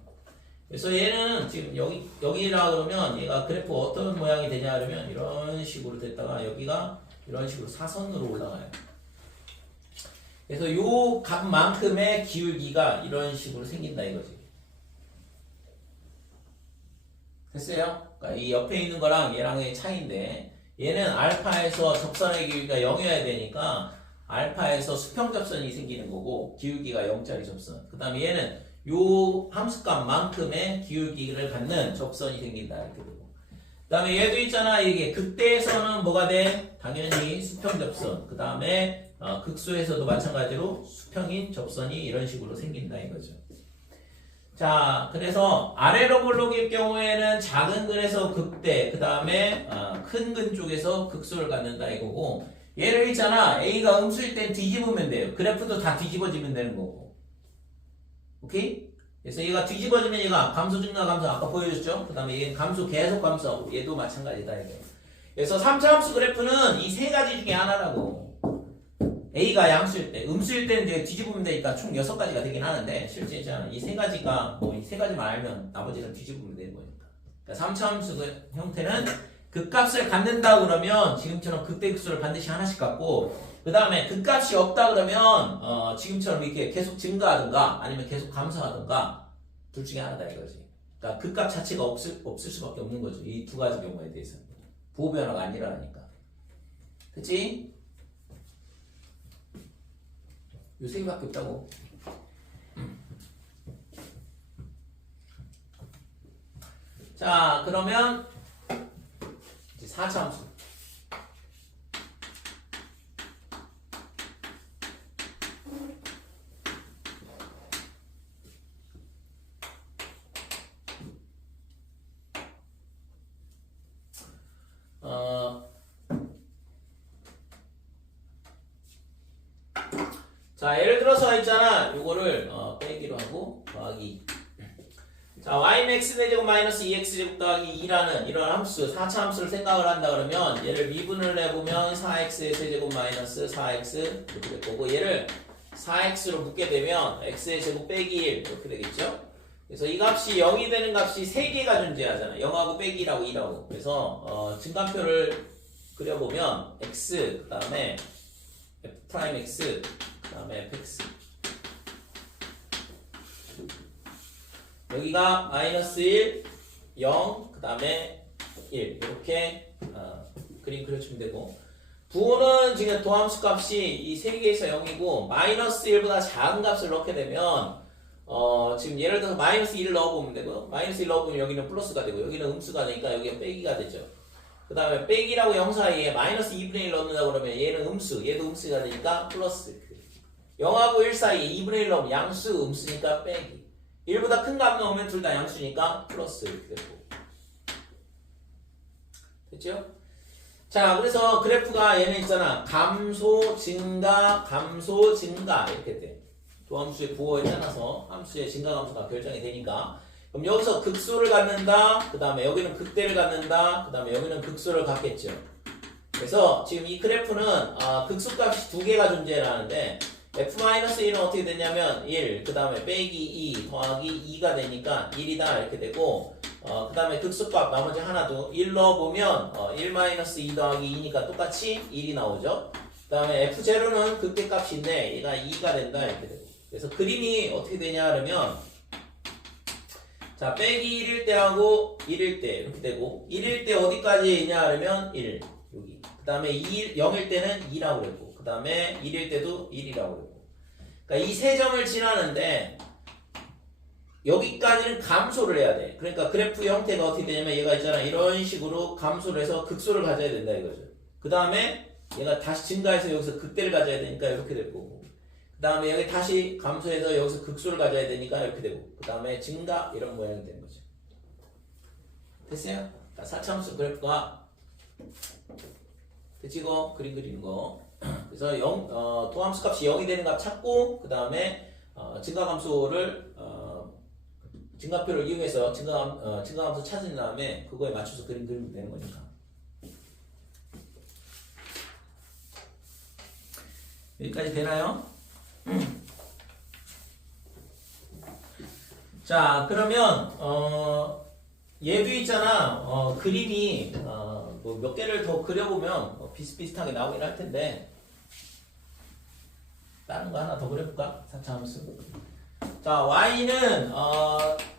그래서 얘는 지금 여기라 그러면 얘가 그래프 어떤 모양이 되냐 하면 이런 식으로 됐다가 여기가 이런 식으로 사선으로 올라가요. 그래서 요 값만큼의 기울기가 이런 식으로 생긴다 이거지. 됐어요? 그러니까 이 옆에 있는 거랑 얘랑의 차이인데 얘는 알파에서 접선의 기울기가 0이어야 되니까 알파에서 수평 접선이 생기는 거고 기울기가 0짜리 접선. 그 다음에 얘는 요 함수값만큼의 기울기를 갖는 접선이 생긴다 이렇게 되고. 그 다음에 얘도 있잖아. 이게 극대에서는 뭐가 돼? 당연히 수평 접선. 그 다음에 극소에서도 마찬가지로 수평인 접선이 이런 식으로 생긴다 이거죠. 자, 그래서 아래로 볼록일 경우에는 작은 근에서 극대, 그 다음에 큰 근 쪽에서 극소를 갖는다 이거고, 얘를 있잖아. A가 음수일 땐 뒤집으면 돼요. 그래프도 다 뒤집어지면 되는 거고. 오케이? 그래서 얘가 뒤집어지면 얘가 감소 증가 감소 아까 보여줬죠? 그 다음에 얘는 감소 계속 감소하고 얘도 마찬가지다 이게. 그래서 3차 함수 그래프는 이 세 가지 중에 하나라고. A가 양수일 때, 음수일 때는 이제 뒤집으면 되니까 총 6가지가 되긴 하는데 실제 이 세 가지가 이 세 가지만 알면 나머지는 뒤집으면 되는 거니까. 그러니까 3차 함수 형태는 극값을 갖는다 그러면 지금처럼 극대극소를 반드시 하나씩 갖고 그 다음에 극값이 없다 그러면 지금처럼 이렇게 계속 증가하든가 아니면 계속 감소하든가 둘 중에 하나다 이거지. 그러니까 극값 자체가 없을 수밖에 없는 거죠. 이 두 가지 경우에 대해서 부호 변화가 안 일어나니까. 그치? 요 세 개밖에 없다고. 자, 그러면 이제 4차 함수. 자, 예를 들어서 있잖아. 요거를 빼기로 하고 더하기. 자, y는 x 제곱 마이너스 2x 제곱 더하기 2라는 이런 함수, 4차 함수를 생각을 한다 그러면 얘를 미분을 해보면 4x의 세제곱 마이너스 4x 이렇게 될 거고 얘를 4x로 묶게 되면 x의 제곱 빼기 1 이렇게 되겠죠. 그래서 이 값이 0이 되는 값이 3개가 존재하잖아. 0하고 빼기 1하고 2라고. 그래서 증가표를 그려보면 x 그 다음에 f'x 그 다음에 fx 여기가 마이너스 1, 0, 그 다음에 1 이렇게 그림 그려주면 되고 부호는 지금 도함수 값이 이 3개에서 0이고 마이너스 1보다 작은 값을 넣게 되면 지금 예를 들어서 마이너스 1을 넣어보면 되고요. 마이너스 1 넣어보면 여기는 플러스가 되고 여기는 음수가 되니까 여기가 빼기가 되죠. 그 다음에 빼기라고 0 사이에 마이너스 2분의 1 넣는다 그러면 얘는 음수, 얘도 음수가 되니까 플러스 0하고 1 사이에 2분의 1 넣으면 양수, 음수니까 빼기 1보다 큰 값 넣으면 둘 다 양수니까 플러스 이렇게 되고 됐죠? 자, 그래서 그래프가 얘는 있잖아. 감소, 증가 이렇게 돼. 도함수의 부호에 따라서 함수의 증가, 감소가 결정이 되니까 그럼 여기서 극소를 갖는다. 그 다음에 여기는 극대를 갖는다. 그 다음에 여기는 극소를 갖겠죠. 그래서 지금 이 그래프는 극소값이 2개가 존재하는데 f-1은 어떻게 되냐면 1, 그 다음에 빼기 2 더하기 2가 되니까 1이다 이렇게 되고 그 다음에 극소값 나머지 하나도 1 넣어보면 1-2 더하기 2니까 똑같이 1이 나오죠. 그 다음에 f0는 극대값인데 얘가 2가 된다 이렇게 되고 그래서 그림이 어떻게 되냐 하면 자 빼기 1일 때하고 1일 때 이렇게 되고 1일 때 어디까지 있냐 하면 1 여기 그 다음에 0일 때는 2라고 그랬고 그 다음에 1일 때도 1이라고 그랬고 그러니까 이 세 점을 지나는데 여기까지는 감소를 해야 돼. 그러니까 그래프 형태가 어떻게 되냐면 얘가 있잖아. 이런 식으로 감소를 해서 극소를 가져야 된다 이거죠. 그 다음에 얘가 다시 증가해서 여기서 극대를 가져야 되니까 이렇게 될 거고. 그 다음에 여기 다시 감소해서 여기서 극소를 가져야 되니까 이렇게 되고. 그 다음에 증가 이런 모양이 되는 거죠. 됐어요? 자, 4차함수 그래프가 됐지고 그림 그리는 거. 그래서 도함수 값이 0이 되는 값 찾고 그 다음에 증가함수를 증가표를 이용해서 증가함수 찾은 다음에 그거에 맞춰서 그림 그리면 되는 거니까. 여기까지 되나요? 자, 그러면 얘도 있잖아. 그림이 뭐 몇 개를 더 그려보면 비슷비슷하게 나오긴 할 텐데 다른 거 하나 더 그려볼까? 4차 함수. 자, y는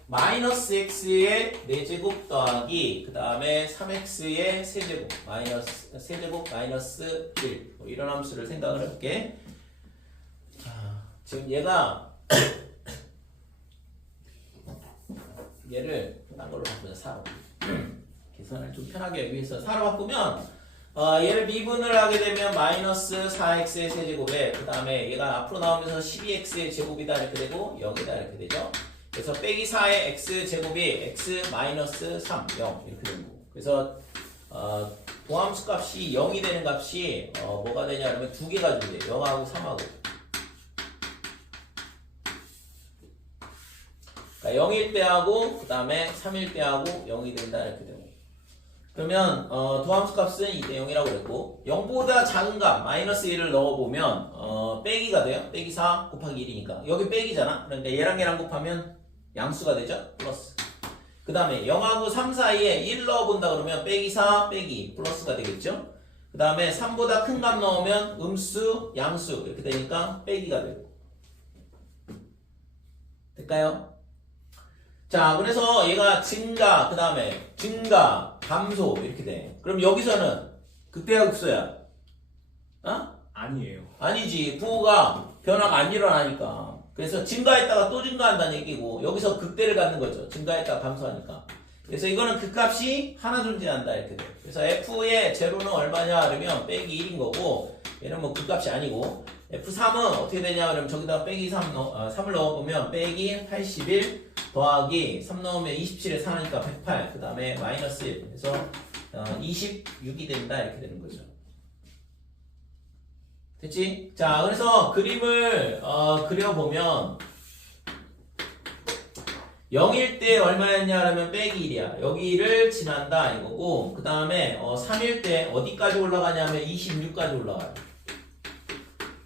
마이너스 x의 4제곱 더하기 그 다음에 3x의 세제곱 마이너스 세제곱 마이너스 1 뭐 이런 함수를 생각을 해볼게. 자, 지금 얘가 얘를 딴 걸로 바꾸자. 4로 계산을 좀 편하게 하기 위해서 4로 바꾸면 얘를 미분을 하게 되면 마이너스 4x의 세제곱에 그 다음에 얘가 앞으로 나오면서 12x의 제곱이다 이렇게 되고 0이다 이렇게 되죠. 그래서 빼기 4의 x제곱이 x 마이너스 3, 0 이렇게 되는 거고. 그래서 도함수 값이 0이 되는 값이 뭐가 되냐 그러면 두 개 가지고 돼요. 0하고 3하고. 그러니까 0일 때하고 그 다음에 3일 때하고 0이 된다 이렇게 되고. 그러면 도함수 값은 2대 0이라고 그랬고 0보다 작은 값 마이너스 1을 넣어보면 빼기가 돼요. 빼기 4 곱하기 1이니까 여기 빼기잖아. 그러니까 얘랑 곱하면 양수가 되죠. 플러스. 그 다음에 0하고 3 사이에 1 넣어본다 그러면 빼기 4 빼기 플러스가 되겠죠. 그 다음에 3보다 큰 값 넣으면 음수 양수 이렇게 되니까 빼기가 되고. 될까요? 자, 그래서 얘가 증가, 그 다음에 증가, 감소 이렇게 돼. 그럼 여기서는 극대가 극소야? 아니에요. 아니지. 부호가 변화가 안 일어나니까. 그래서 증가했다가 또 증가한다는 얘기고 여기서 극대를 갖는 거죠. 증가했다가 감소하니까. 그래서 이거는 극값이 하나 존재한다 이렇게 돼. 그래서 f의 제로는 얼마냐 그러면 빼기 1인 거고 얘는 뭐 극값이 아니고 f3은 어떻게 되냐 그러면 저기다 빼기 3을 넣어보면 빼기 81 더하기 3 넣으면 27에 4니까 108 그 다음에 마이너스 1 그래서 26이 된다 이렇게 되는 거죠. 됐지? 자, 그래서 그림을 그려보면 0일 때 얼마였냐 하면 빼기 1이야. 여기를 지난다 이거고 그 다음에 3일 때 어디까지 올라가냐면 26까지 올라가요.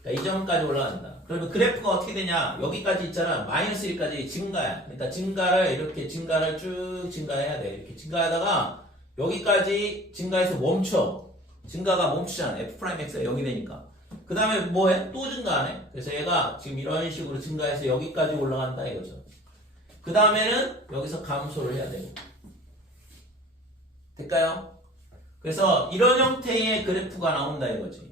그러니까 이 점까지 올라간다. 그러면 그래프가 어떻게 되냐? 여기까지 있잖아. 마이너스 1까지 증가야. 그러니까 증가를 이렇게 증가를 쭉 증가해야 돼. 이렇게 증가하다가 여기까지 증가해서 멈춰. 증가가 멈추잖아. F'X가 0이 되니까. 그 다음에 뭐해? 또 증가하네. 그래서 얘가 지금 이런 식으로 증가해서 여기까지 올라간다 이거죠. 그 다음에는 여기서 감소를 해야 되고. 될까요? 그래서 이런 형태의 그래프가 나온다 이거지.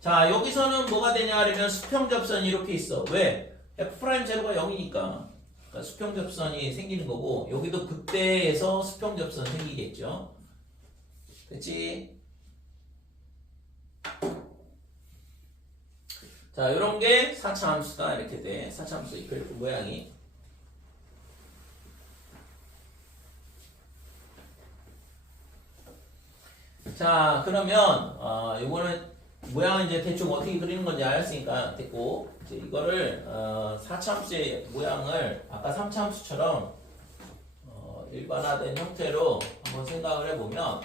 자, 여기서는 뭐가 되냐 하면 수평접선이 이렇게 있어. 왜? F'제로가 0이니까. 그러니까 수평접선이 생기는 거고 여기도 극대에서 수평접선 생기겠죠. 됐지? 자, 이런 게 4차 함수다 이렇게 돼. 4차 함수 이 그래프 모양이. 자, 그러면 이거는 모양은 이제 대충 어떻게 그리는 건지 알았으니까 됐고 이제 이거를 4차 함수의 모양을 아까 3차 함수처럼 일반화된 형태로 한번 생각을 해보면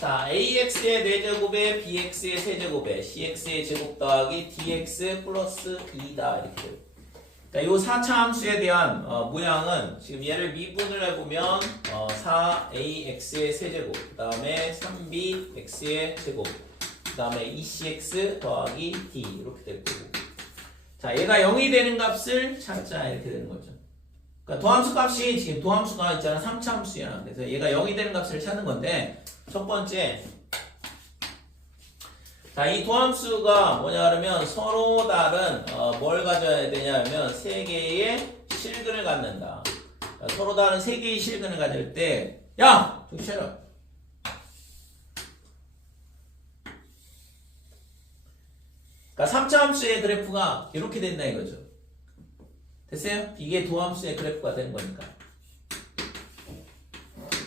자, ax의 4제곱에 bx의 세제곱에 cx의 제곱 더하기 dx 플러스 2다 이렇게 돼요. 그러니까 이 4차 함수에 대한 모양은 지금 얘를 미분을 해보면 4ax의 세제곱 그 다음에 3bx의 제곱 그 다음에 2cx 더하기 d 이렇게 될 거고 자, 얘가 0이 되는 값을 찾자 이렇게 되는 거죠. 그러니까 도함수 값이 지금 도함수가 있잖아 3차 함수야. 그래서 얘가 0이 되는 값을 찾는 건데 첫 번째 자, 이 도함수가 뭐냐 그러면 서로 다른 뭘 가져야 되냐 하면 세 개의 실근을 갖는다. 자, 서로 다른 세 개의 실근을 가질 때 야! 정신 차려. 그러니까 3차 함수의 그래프가 이렇게 된다 이거죠. 됐어요? 이게 도함수의 그래프가 되는 거니까.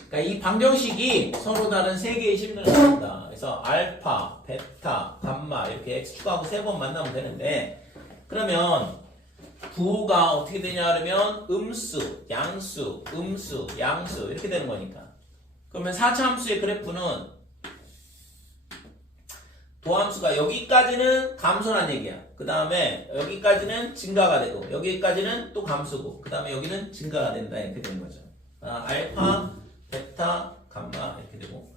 그러니까 이 방정식이 서로 다른 세 개의 실근을 갖는다. 그래서 알파, 베타, 감마 이렇게 x축하고 세 번 만나면 되는데 그러면 부호가 어떻게 되냐 하면 음수, 양수, 음수, 양수 이렇게 되는 거니까. 그러면 4차 함수의 그래프는 도함수가 여기까지는 감소란 얘기야. 그 다음에 여기까지는 증가가 되고 여기까지는 또 감소고 그 다음에 여기는 증가가 된다 이렇게 되는 거죠. 알파, 베타, 감마 이렇게 되고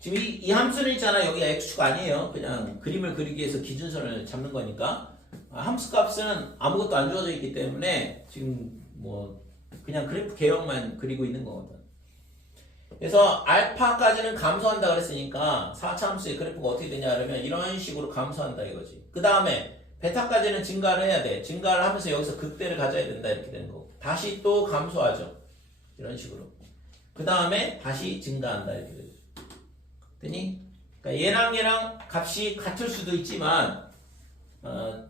지금 이 함수는 있잖아. 여기가 x축 아니에요. 그냥 그림을 그리기 위해서 기준선을 잡는 거니까 함수 값은 아무것도 안 주어져 있기 때문에 지금 뭐 그냥 그래프 개형만 그리고 있는 거거든. 그래서 알파까지는 감소한다 그랬으니까 4차 함수의 그래프가 어떻게 되냐 그러면 이런 식으로 감소한다 이거지. 그 다음에 베타까지는 증가를 해야 돼. 증가를 하면서 여기서 극대를 가져야 된다 이렇게 되는 거고 다시 또 감소하죠. 이런 식으로. 그 다음에 다시 증가한다 이렇게 되죠. 됐니? 그러니까 얘랑 값이 같을 수도 있지만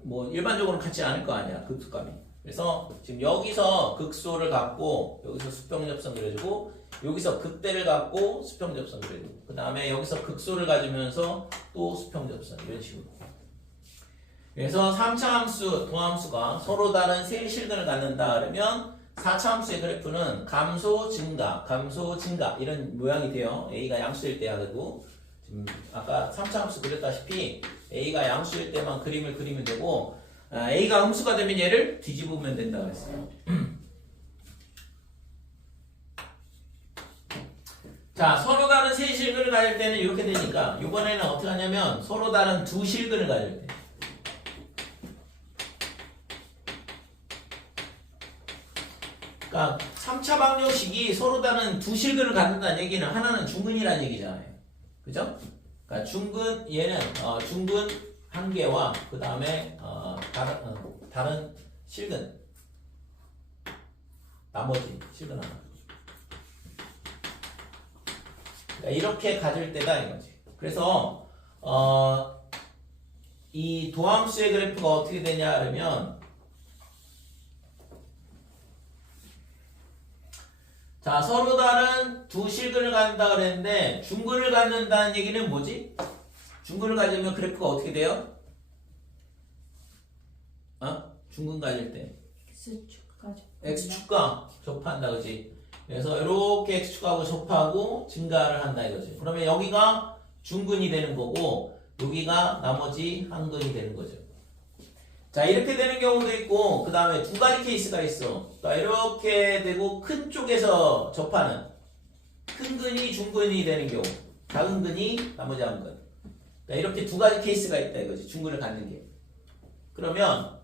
뭐 일반적으로 같지 않을 거 아니야 극수값이. 그래서 지금 여기서 극소를 갖고 여기서 수평접선 그려주고 여기서 극대를 갖고 수평접선 그려주고 그 다음에 여기서 극소를 가지면서 또 수평접선 이런 식으로. 그래서 3차 함수, 도함수가 서로 다른 세 실근을 갖는다 그러면 4차 함수의 그래프는 감소, 증가, 감소, 증가 이런 모양이 돼요. A가 양수일 때야 되고 지금 아까 3차 함수 그렸다시피 A가 양수일 때만 그림을 그리면 되고 A가 음수가 되면 얘를 뒤집으면 된다고 했어요. 자, 서로 다른 세 실근을 가질 때는 이렇게 되니까 이번에는 어떻게 하냐면 서로 다른 두 실근을 가질 때 그러니까 3차 방정식이 서로 다른 두 실근을 갖는다는 얘기는 하나는 중근이라는 얘기잖아요. 그죠? 그러니까 중근 얘는 중근 한 개와 그 다음에 다른 실근 나머지 실근 하나. 그러니까 이렇게 가질 때다 이거지. 그래서 이 도함수의 그래프가 어떻게 되냐 그러면 자, 서로 다른 두 실근을 갖는다 그랬는데 중근을 갖는다는 얘기는 뭐지? 중근을 가지면 그래프가 어떻게 돼요? 중근 가질 때 x축과 접한다 그지? 그래서 이렇게 x축하고 접하고 증가를 한다 이거지. 그러면 여기가 중근이 되는 거고 여기가 나머지 한근이 되는 거죠. 자, 이렇게 되는 경우도 있고 그 다음에 두 가지 케이스가 있어. 그러니까 이렇게 되고 큰 쪽에서 접하는 큰 근이 중근이 되는 경우 작은 근이 나머지 한 근. 그러니까 이렇게 두 가지 케이스가 있다 이거지. 중근을 갖는 게. 그러면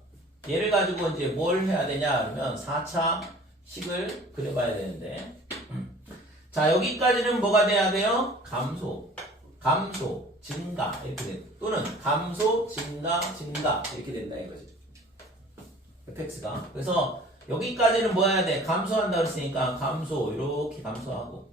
얘를 가지고 이제 뭘 해야 되냐 그러면 4차 식을 그려봐야 되는데 자, 여기까지는 뭐가 돼야 돼요? 감소, 증가 이렇게 돼. 또는 감소, 증가 이렇게 된다 이거지. fx가. 그래서 여기까지는 뭐 해야 돼? 감소한다 그랬으니까 감소 이렇게 감소하고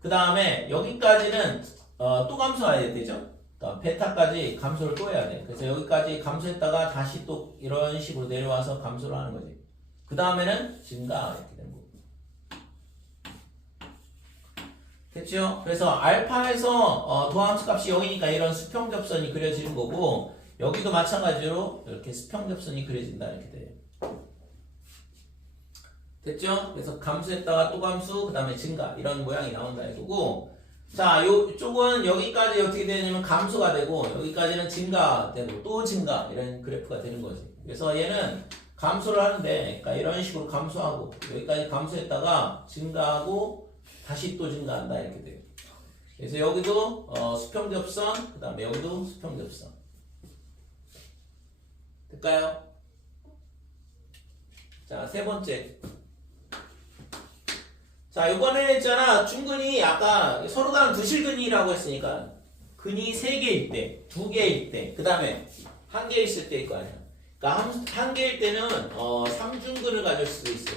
그 다음에 여기까지는 또 감소해야 되죠. 그러니까 베타까지 감소를 또 해야 돼. 그래서 여기까지 감소했다가 다시 또 이런 식으로 내려와서 감소를 하는 거지. 그 다음에는 증가 이렇게 되는 거고. 됐죠? 그래서 알파에서 도함수 값이 0이니까 이런 수평접선이 그려지는 거고 여기도 마찬가지로 이렇게 수평접선이 그려진다 이렇게 돼요. 됐죠? 그래서 감소했다가 또 감소 그 다음에 증가 이런 모양이 나온다 이거고 자, 요쪽은 여기까지 어떻게 되냐면 감소가 되고 여기까지는 증가되고 또 증가 이런 그래프가 되는 거지. 그래서 얘는 감소를 하는데 그러니까 이런 식으로 감소하고 여기까지 감소했다가 증가하고 다시 또 증가한다 이렇게 돼요. 그래서 여기도 수평접선 그 다음에 여기도 수평접선 될까요? 자, 세 번째. 자, 이번에 있잖아 중근이 아까 서로 다른 두 실근이라고 했으니까 근이 3개일 때, 2개일 때, 그 다음에 1개 있을 때일 거 아니야. 그러니까 1개일 때는 3중근을 가질 수도 있어.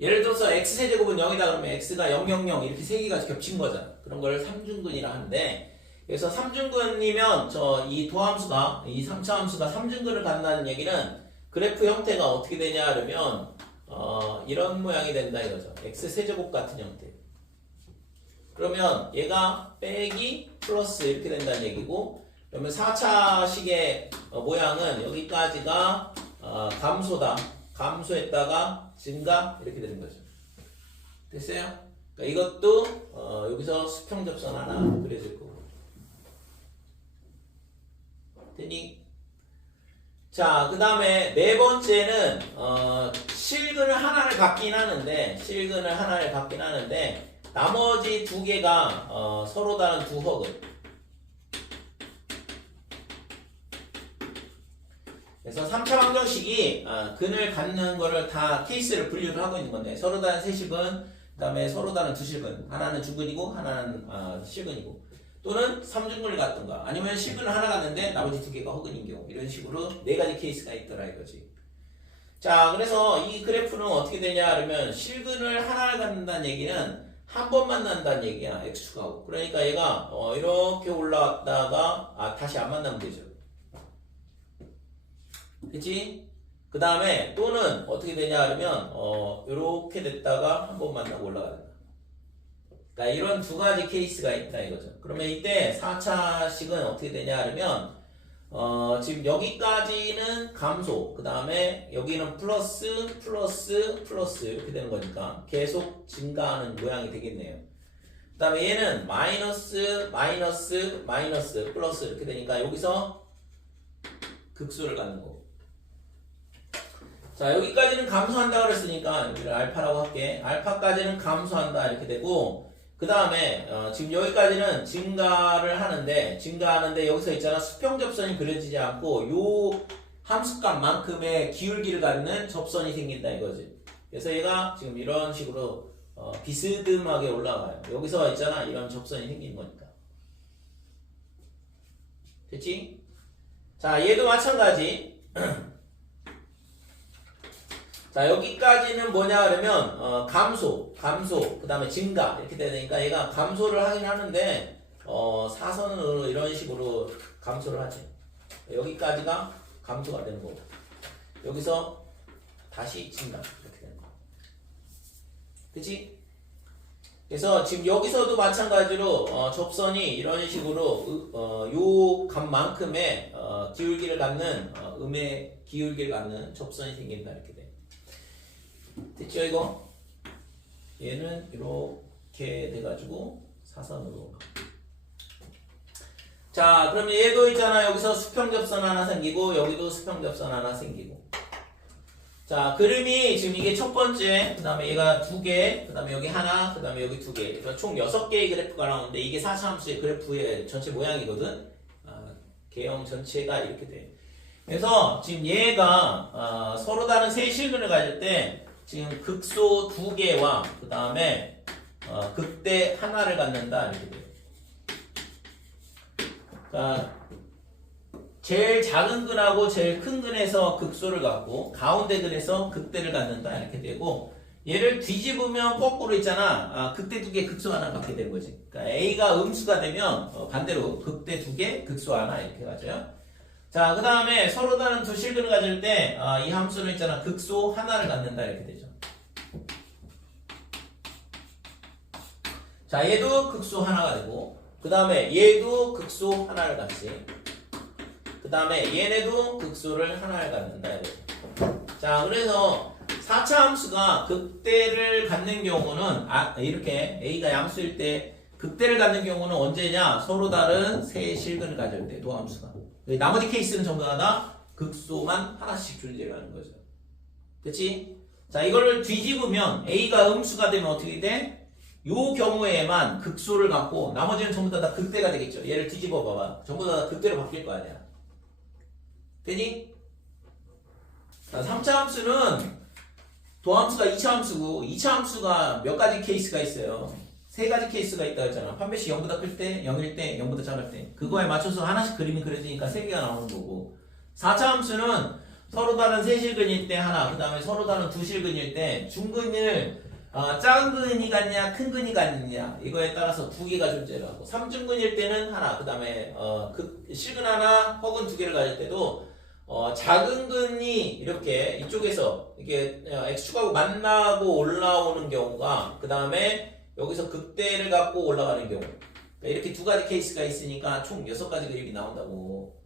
예를 들어서 x세제곱은 0이다 그러면 x가 0, 0, 0 이렇게 3개가 겹친 거잖아. 그런 걸 3중근이라 하는데, 그래서 3중근이면 이 도함수가, 이 3차 함수가 3중근을 갖는다는 얘기는 그래프 형태가 어떻게 되냐 그러면 이런 모양이 된다 이거죠. x세제곱 같은 형태. 그러면 얘가 빼기 플러스 이렇게 된다는 얘기고, 그러면 4차식의 모양은 여기까지가 감소다. 감소했다가 증가 이렇게 되는 거죠. 됐어요? 그러니까 이것도 여기서 수평접선 하나 그려줄 거고. 되니? 자, 그 다음에 네 번째는 실근을 하나를 갖긴 하는데 나머지 2개가 서로 다른 두 헛을. 그래서 3차 방정식이 근을 갖는 거를 다 케이스를 분류를 하고 있는 건데, 서로 다른 세실근, 그 다음에 서로 다른 두실근, 하나는 주근이고 하나는 실근이고, 또는 3중근을 갖든가 아니면 실근을 하나 갖는데 나머지 2개가 허근인 경우, 이런 식으로 4가지 케이스가 있더라 이거지. 자, 그래서 이 그래프는 어떻게 되냐 그러면 실근을 하나를 갖는다는 얘기는 한 번 만난다는 얘기야. x축하고. 그러니까 얘가 이렇게 올라왔다가 다시 안 만나면 되죠. 그치? 그 다음에 또는 어떻게 되냐 그러면 이렇게 됐다가 한 번 만나고 올라가는 거야. 그러니까 이런 2가지 케이스가 있다 이거죠. 그러면 이때 4차식은 어떻게 되냐 그러면 지금 여기까지는 감소, 그 다음에 여기는 플러스 이렇게 되는 거니까 계속 증가하는 모양이 되겠네요. 그 다음에 얘는 마이너스 플러스 이렇게 되니까 여기서 극소를 갖는 거고. 자, 여기까지는 감소한다 그랬으니까 여기를 알파라고 할게. 알파까지는 감소한다 이렇게 되고, 그 다음에 지금 여기까지는 증가하는데 여기서 있잖아, 수평접선이 그려지지 않고 요 함수값만큼의 기울기를 갖는 접선이 생긴다 이거지. 그래서 얘가 지금 이런 식으로 비스듬하게 올라가요. 여기서 있잖아, 이런 접선이 생기는 거니까. 됐지? 자, 얘도 마찬가지. 자, 여기까지는 뭐냐 그러면 감소, 그 다음에 증가 이렇게 되니까 얘가 감소를 하긴 하는데 사선으로 이런 식으로 감소를 하지. 여기까지가 감소가 되는 거고, 여기서 다시 증가 이렇게 되는 거. 그치? 그래서 지금 여기서도 마찬가지로 접선이 이런 식으로 요 값만큼의 기울기를 갖는 음의 기울기를 갖는 접선이 생긴다 이렇게 돼. 됐죠 이거? 얘는 이렇게 돼가지고 사선으로. 자, 그러면 얘도 있잖아, 여기서 수평접선 하나 생기고 여기도 수평접선 하나 생기고. 자, 그림이 지금 이게 첫 번째, 그 다음에 얘가 2개, 그 다음에 여기 하나, 그 다음에 여기 2개. 그래서 총 6개의 그래프가 나오는데 이게 4차 함수의 그래프의 전체 모양이거든. 개형 전체가 이렇게 돼. 그래서 지금 얘가 서로 다른 세 실근을 가질 때 지금 극소 2개와 그 다음에 극대 하나를 갖는다 이렇게 돼요. 자, 제일 작은 근하고 제일 큰 근에서 극소를 갖고 가운데 근에서 극대를 갖는다 이렇게 되고, 얘를 뒤집으면 거꾸로 있잖아. 극대 2개, 극소 하나 갖게 되는 거지. 그러니까 A가 음수가 되면 반대로 극대 2개, 극소 하나 이렇게 가져요. 자, 그 다음에 서로 다른 두 실근을 가질 때 이 함수는 있잖아, 극소 하나를 갖는다 이렇게 되죠. 자, 얘도 극소 하나가 되고, 그 다음에 얘도 극소 하나를 갖지. 그 다음에 얘네도 극소를 하나를 갖는다 이거죠. 자, 그래서 4차 함수가 극대를 갖는 경우는 이렇게 A가 양수일 때 극대를 갖는 경우는 언제냐? 서로 다른 세 실근을 가질 때 도함수가. 나머지 케이스는 전부 다 극소만 하나씩 존재하는 거죠. 그치? 자, 이거를 뒤집으면 A가 음수가 되면 어떻게 돼? 요 경우에만 극소를 갖고 나머지는 전부 다 극대가 되겠죠. 얘를 뒤집어 봐봐. 전부 다 극대로 바뀔 거 아니야. 되니? 자, 3차 함수는 도함수가 2차 함수고 2차 함수가 몇 가지 케이스가 있어요. 세 가지 케이스가 있다고 했잖아. 판별식 0보다 클 때, 0일 때, 0보다 작을 때. 그거에 맞춰서 하나씩 그림이 그려지니까 세 개가 나오는 거고. 4차 함수는 서로 다른 세실근일 때 하나, 그 다음에 서로 다른 두실근일 때 중근을 작은 근이 같냐, 큰 근이 같느냐 이거에 따라서 두 개가 존재를 하고 3중근일 때는 하나, 그 다음에 실근 하나 혹은 두 개를 가질 때도 작은 근이 이렇게 이쪽에서 이게 x축하고 만나고 올라오는 경우가 그 다음에 여기서 극대를 갖고 올라가는 경우 그러니까 이렇게 두 가지 케이스가 있으니까 총 6가지 그림이 나온다고.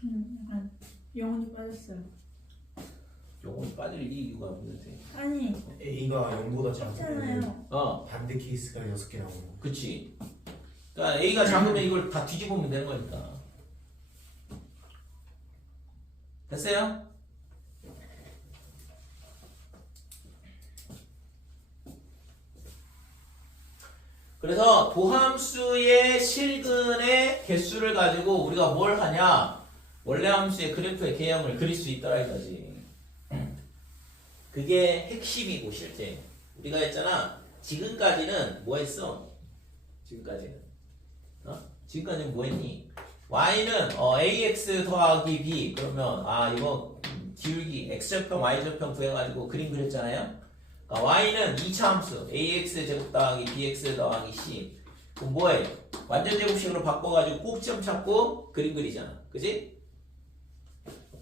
약간 영혼이 빠졌어요. 요건 빠질 이유가 없는데. 아니 A가 0보다 작으면 있잖아요. 반대 케이스가 6개 나오고. 그치. 그러니까 A가 작으면 이걸 다 뒤집으면 되는 거니까. 됐어요? 그래서 도함수의 실근의 개수를 가지고 우리가 뭘 하냐? 원래 함수의 그래프의 개형을 그릴 수 있더라 이거지. 그게 핵심이고 실제 우리가 했잖아. 지금까지는 뭐 했어? 지금까지는 뭐 했니? y는 ax 더하기 b 그러면 이거 기울기 x좌표 y좌표 구해가지고 그림 그렸잖아요. 그러니까 y는 2차 함수 ax 제곱 더하기 bx 더하기 c 그럼 뭐해? 완전 제곱식으로 바꿔가지고 꼭지점 찾고 그림 그리잖아. 그지?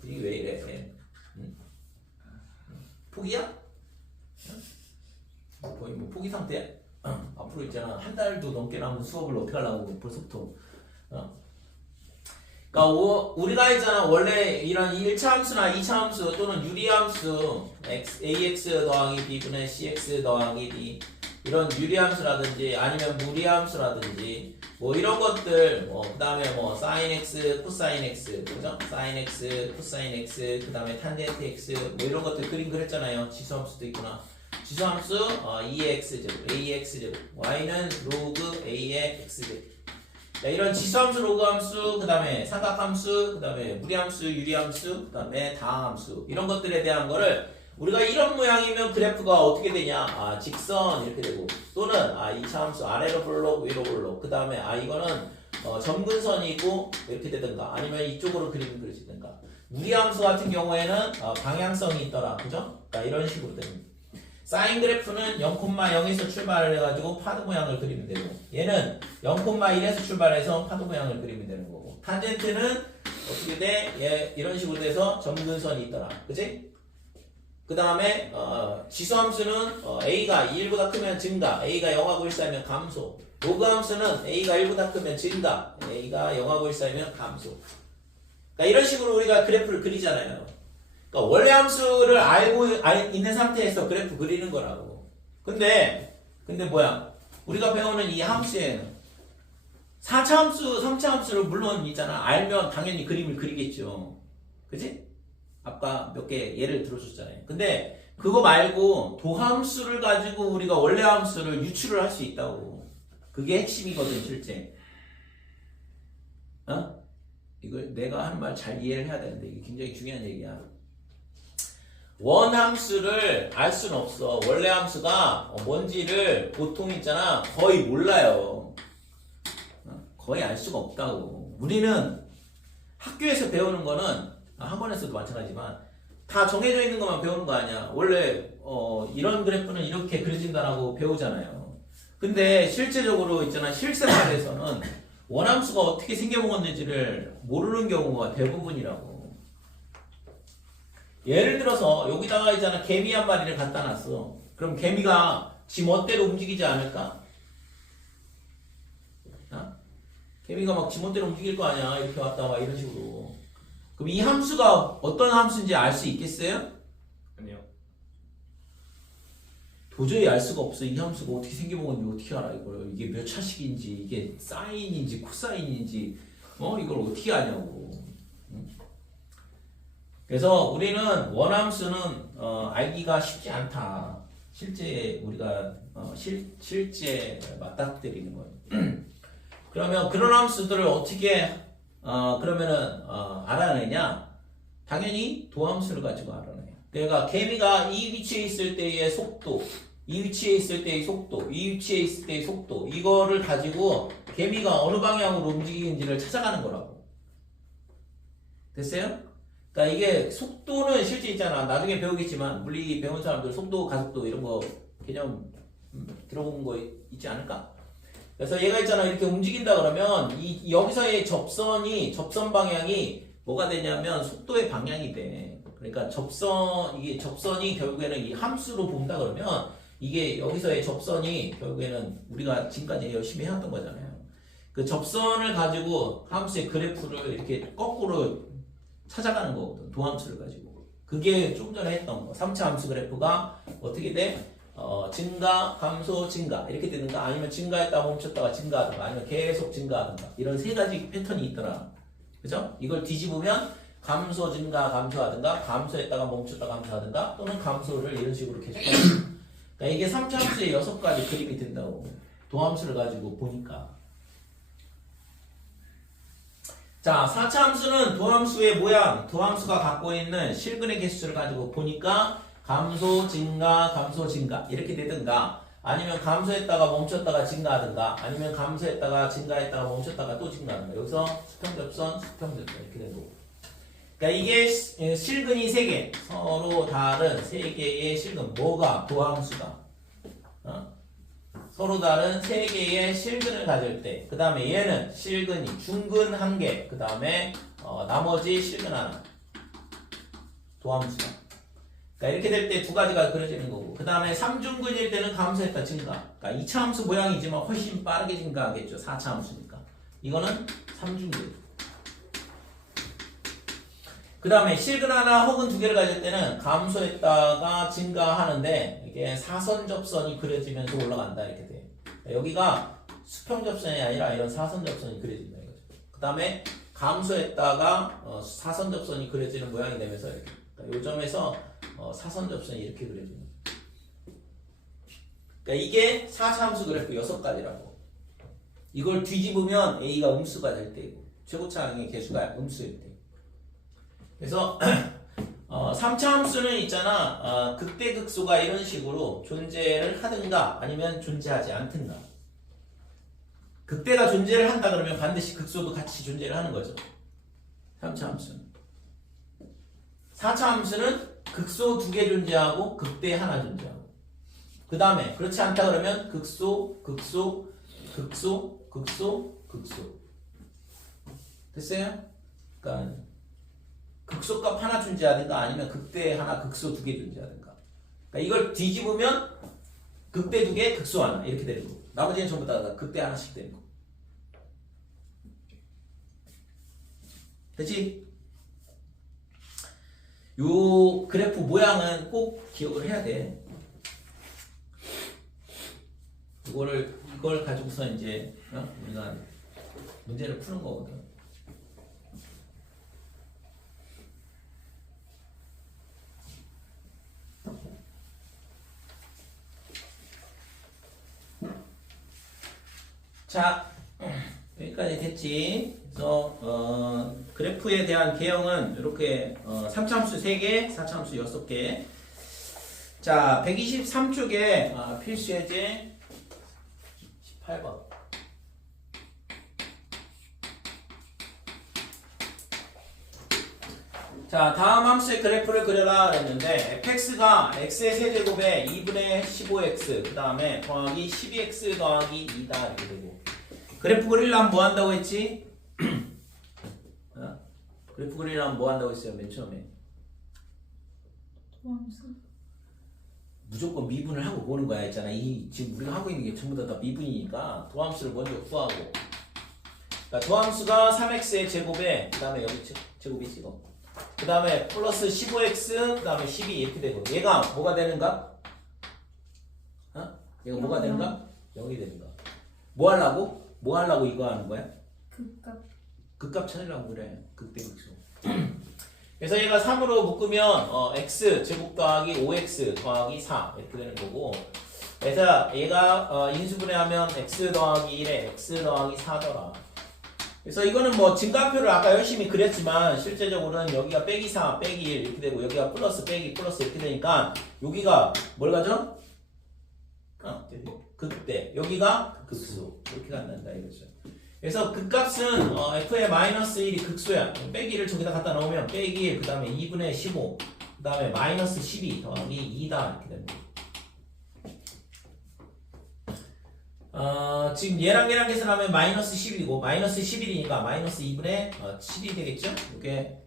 분위기 왜 이래? 포기야? 거의 뭐 포기 상태야? 앞으로 있잖아 한 달도 넘게 남은 수업을 어떻게 하려고 벌써부터 그러니까 우리가 했잖아 원래 이런 1차 함수나 2차 함수 또는 유리함수 ax 더하기 b분의 cx 더하기 d 이런 유리함수라든지 아니면 무리함수라든지 뭐 이런 것들 그 다음에 뭐 sin x, cosine x 그죠? sin x, cosine x 그 다음에 탄젠트 x 뭐 이런 것들 그림 그렸잖아요. 지수함수도 있구나. 지수함수 2x 제곱, ax 제곱, y는 로그 a의 x 제곱. 자, 이런 지수함수, 로그함수, 그 다음에 삼각함수, 그 다음에 무리함수, 유리함수, 그 다음에 다항함수 이런 것들에 대한 거를 우리가 이런 모양이면 그래프가 어떻게 되냐? 직선 이렇게 되고 또는 2차 함수 아래로 볼록 위로 볼록 그 다음에 이거는 점근선이 있고 이렇게 되든가 아니면 이쪽으로 그림이 그려지든가 무리함수 같은 경우에는 방향성이 있더라 그죠? 그러니까 이런 식으로 됩니다. 사인 그래프는 0,0에서 출발을 해가지고 파도 모양을 그리면 되고 얘는 0,1에서 출발해서 파도 모양을 그리면 되는 거고 탄젠트는 어떻게 돼? 얘 이런 식으로 돼서 점근선이 있더라 그치? 그 다음에 지수함수는 a가 1보다 크면 증가 a가 0하고 1 사이면 감소 로그함수는 a가 1보다 크면 증가 a가 0하고 1 사이면 감소 그러니까 이런 식으로 우리가 그래프를 그리잖아요. 그러니까 원래 함수를 알고 있는 상태에서 그래프 그리는 거라고. 근데 뭐야? 우리가 배우는 이 함수에는 4차 함수, 3차 함수를 물론 있잖아. 알면 당연히 그림을 그리겠죠. 그치? 아까 몇 개 예를 들어줬잖아요. 근데 그거 말고 도함수를 가지고 우리가 원래 함수를 유출을 할 수 있다고. 그게 핵심이거든, 실제. 이걸 내가 하는 말 잘 이해를 해야 되는데 이게 굉장히 중요한 얘기야. 원함수를 알 수는 없어. 원래 함수가 뭔지를 보통 있잖아 거의 몰라요. 거의 알 수가 없다고. 우리는 학교에서 배우는 거는 학원에서도 마찬가지지만 다 정해져 있는 것만 배우는 거 아니야. 원래 이런 그래프는 이렇게 그려진다라고 배우잖아요. 근데 실제적으로 있잖아 실생활에서는 원함수가 어떻게 생겨먹었는지를 모르는 경우가 대부분이라고. 예를 들어서 여기다가 있잖아 개미 한 마리를 갖다 놨어. 그럼 개미가 지 멋대로 움직이지 않을까? 개미가 막 지 멋대로 움직일 거 아니야. 이렇게 왔다 막 이런 식으로. 그럼 이 함수가 어떤 함수인지 알 수 있겠어요? 아니요. 도저히 알 수가 없어. 이 함수가 어떻게 생겨먹었는지 어떻게 알아 이걸. 이게 몇 차식인지 이게 사인인지 코사인인지 이걸 어떻게 아냐고. 그래서 우리는 원함수는 알기가 쉽지 않다. 실제 우리가 실제 맞닥뜨리는 거예요. 그러면 그런 함수들을 어떻게 그러면은 알아내냐? 당연히 도함수를 가지고 알아내요. 그러니까 개미가 이 위치에 있을 때의 속도, 이 위치에 있을 때의 속도, 이 위치에 있을 때의 속도, 이거를 가지고 개미가 어느 방향으로 움직이는지를 찾아가는 거라고. 됐어요? 그러니까 이게 속도는 실제 있잖아. 나중에 배우겠지만 물리 배운 사람들 속도, 가속도 이런 거 개념 들어본 거 있지 않을까? 그래서 얘가 있잖아. 이렇게 움직인다 그러면 여기서의 접선 방향이 뭐가 되냐면 속도의 방향이 돼. 그러니까 이게 접선이 결국에는 이 함수로 본다 그러면 이게 여기서의 접선이 결국에는 우리가 지금까지 열심히 해왔던 거잖아요. 그 접선을 가지고 함수의 그래프를 이렇게 거꾸로 찾아가는 거거든. 도함수를 가지고. 그게 좀 전에 했던 거. 3차 함수 그래프가 어떻게 돼? 증가, 감소, 증가 이렇게 되는가? 아니면 증가했다가 멈췄다가 증가하든가 아니면 계속 증가하든가 이런 세 가지 패턴이 있더라. 그죠? 이걸 뒤집으면 감소, 증가, 감소하든가 감소했다가 멈췄다가 감소하든가 또는 감소를 이런 식으로 계속 하든가. 그러니까 이게 3차 함수의 6가지 그림이 된다고. 도함수를 가지고 보니까. 자, 4차 함수는 도함수의 모양, 도함수가 갖고 있는 실근의 개수를 가지고 보니까 감소, 증가, 감소, 증가 이렇게 되든가 아니면 감소했다가 멈췄다가 증가하든가 아니면 감소했다가 증가했다가 멈췄다가 또 증가하든가 여기서 수평접선, 수평접선 이렇게 되는 거고. 그러니까 이게 실근이 3개, 서로 다른 3개의 실근, 뭐가 도함수가 서로 다른 3개의 실근을 가질 때, 그 다음에 얘는 실근이 중근 1개, 그 다음에 나머지 실근 하나, 도함수가. 그러니까 이렇게 될 때 2가지가 그려지는 거고, 그 다음에 3중근일 때는 감소했다 증가. 그러니까 2차 함수 모양이지만 훨씬 빠르게 증가하겠죠. 4차 함수니까. 이거는 3중근. 그 다음에 실근 하나 혹은 2개를 가질 때는 감소했다가 증가하는데 이게 사선 접선이 그려지면서 올라간다 이렇게 돼. 여기가 수평 접선이 아니라 이런 사선 접선이 그려진다 이거죠. 그 다음에 감소했다가 사선 접선이 그려지는 모양이 되면서 이렇게. 그러니까 이 점에서 사선 접선이 이렇게 그려지는 거예요. 그러니까 이게 4차 함수 그래프 6가지라고. 이걸 뒤집으면 A가 음수가 될 때이고 최고차항의 개수가 음수일 때. 그래서 3차 함수는 있잖아. 극대극소가 이런 식으로 존재를 하든가 아니면 존재하지 않든가. 극대가 존재를 한다 그러면 반드시 극소도 같이 존재를 하는 거죠. 3차 함수는. 4차 함수는 극소 2개 존재하고 극대 하나 존재하고. 그 다음에 그렇지 않다 그러면 극소, 극소, 극소, 극소, 극소. 됐어요? 그러니까 극소값 하나 존재하든가 아니면 극대 하나, 극소 2개 존재하든가. 그러니까 이걸 뒤집으면 극대 2개, 극소 하나 이렇게 되는 거고. 나머지는 전부 다 극대 하나씩 되는 거. 됐지? 요 그래프 모양은 꼭 기억을 해야 돼. 이걸 가지고서 이제 우리가 문제를 푸는 거거든. 자, 여기까지 됐지. 그래서 그래프에 대한 개형은 이렇게 3차 함수 3개, 4차 함수 6개. 자, 123쪽에 필수 예제 18번. 자, 다음 함수의 그래프를 그려라 그랬는데 fx가 x의 세제곱에 2분의 15x 그 다음에 더하기 12x 더하기 2다 이렇게 되고. 그래프 그리려면 뭐 한다고 했지? 그래프 그리려면 뭐 한다고 했어요? 맨 처음에 도함수. 무조건 미분을 하고 보는 거야 했잖아. 지금 우리가 하고 있는 게 전부 다 미분이니까 도함수를 먼저 구하고. 그러니까 도함수가 3x의 제곱에 그 다음에 여기 제곱이지 이거. 그 다음에 플러스 15x 그 다음에 12 이렇게 되고. 얘가 뭐가 되는가? 얘가 뭐가 되는가? 0이 되는가? 뭐 하려고? 뭐 하려고 이거 하는 거야? 극값. 극값 찾으려고 그래. 극대극소. 그래서 얘가 3으로 묶으면 x 제곱 더하기 5x 더하기 4 이렇게 되는 거고. 그래서 얘가 인수분해하면 x 더하기 1에 x 더하기 4더라. 그래서 이거는 뭐 증가표를 아까 열심히 그렸지만 실제적으로는 여기가 빼기 4, 빼기 1 이렇게 되고 여기가 플러스 빼기 플러스 이렇게 되니까 여기가 뭘 가죠? 극대. 여기가 극수. 이렇게 간단다 이거죠. 그래서 극값은 f의 마이너스 1이 극수야. 빼기 1을 저기다 갖다 넣으면 빼기 1, 그 다음에 2분의 15, 그 다음에 마이너스 12 더하기 2다 이렇게 됩니다. 지금 얘랑 계산하면 마이너스 11이고 마이너스 11이니까 마이너스 2분의 7이 되겠죠? 이게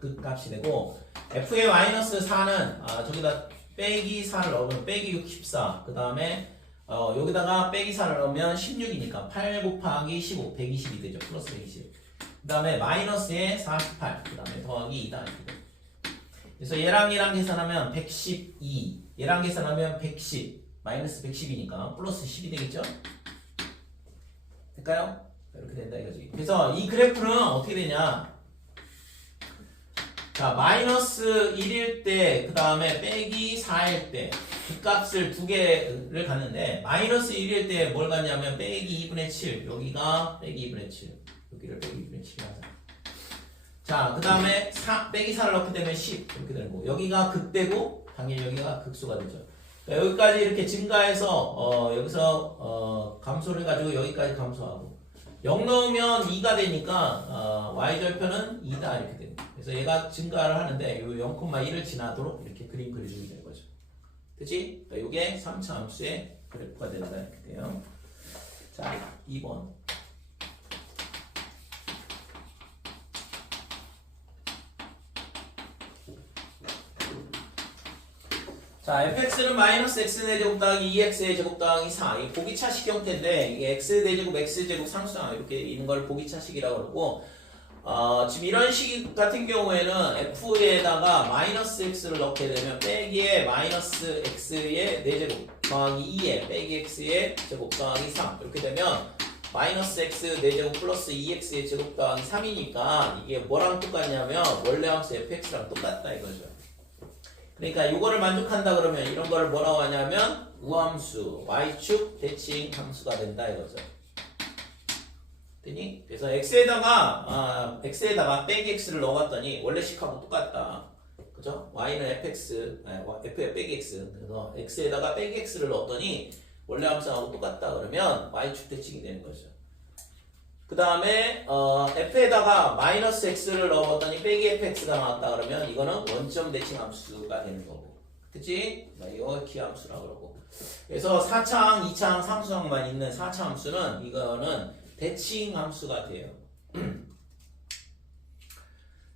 극값이 되고 f의 마이너스 4는 저기다 빼기 4를 넣으면 빼기 64, 그 다음에 여기다가 빼기 4를 넣으면 16이니까 8 곱하기 15, 120이 되죠. 플러스 120. 그 다음에 마이너스에 48, 그 다음에 더하기 2다. 이렇게 돼요. 그래서 얘랑 계산하면 112, 얘랑 계산하면 110, 마이너스 110이니까 플러스 10이 되겠죠? 될까요? 이렇게 된다 이거지. 그래서 이 그래프는 어떻게 되냐? 자, 마이너스 1일 때, 그 다음에 빼기 4일 때, 그 값을 두 개를 갖는데, 마이너스 1일 때 뭘 갖냐면, 빼기 2분의 7. 여기가 빼기 2분의 7. 여기를 빼기 2분의 7이 하자. 자, 그 다음에 빼기 4를 넣게 되면 10. 이렇게 되는 거고. 여기가 극대고, 당연히 여기가 극수가 되죠. 그러니까 여기까지 이렇게 증가해서, 여기서, 감소를 해가지고 여기까지 감소하고. 0 넣으면 2가 되니까, y절편은 2다. 이렇게 됩니다. 그래서 얘가 증가를 하는데 요 0,1을 지나도록 이렇게 그림 그려주면 되는 거죠. 그치? 그러니까 이게 3차 함수의 그래프가 된다 이렇게 돼요. 자, 2번. 자, fx는 마이너스 x 제곱 더하기 2x의 제곱 더하기 4. 이게 보기차식 형태인데 이게 x 제곱 x 제곱 상수항 이렇게 있는 걸 보기차식이라고 그러고 지금 이런 식 같은 경우에는 f에다가 마이너스 x를 넣게 되면 빼기에 마이너스 x의 4제곱 더하기 2에 빼기 x의 제곱 더하기 3 이렇게 되면 마이너스 x 4제곱 플러스 2x의 제곱 더하기 3이니까 이게 뭐랑 똑같냐면 원래 함수 fx랑 똑같다 이거죠. 그러니까 이거를 만족한다 그러면 이런 걸 뭐라고 하냐면 우함수 y축 대칭 함수가 된다 이거죠. 되니? 그래서 x에다가 빼기 x를 넣어봤더니 원래 식하고 똑같다. 그죠? y는 fx, f의 빼기 x. 그래서 x에다가 빼기 x를 넣었더니 원래 함수하고 똑같다 그러면 y축 대칭이 되는 거죠. 그 다음에 f에다가 마이너스 x를 넣어봤더니 빼기 fx가 나왔다 그러면 이거는 원점 대칭 함수가 되는 거고. 그치? 이거 기함수라고 그러고. 그래서 4차항, 2차항, 상수항만 있는 4차 함수는 이거는 대칭 함수가 돼요.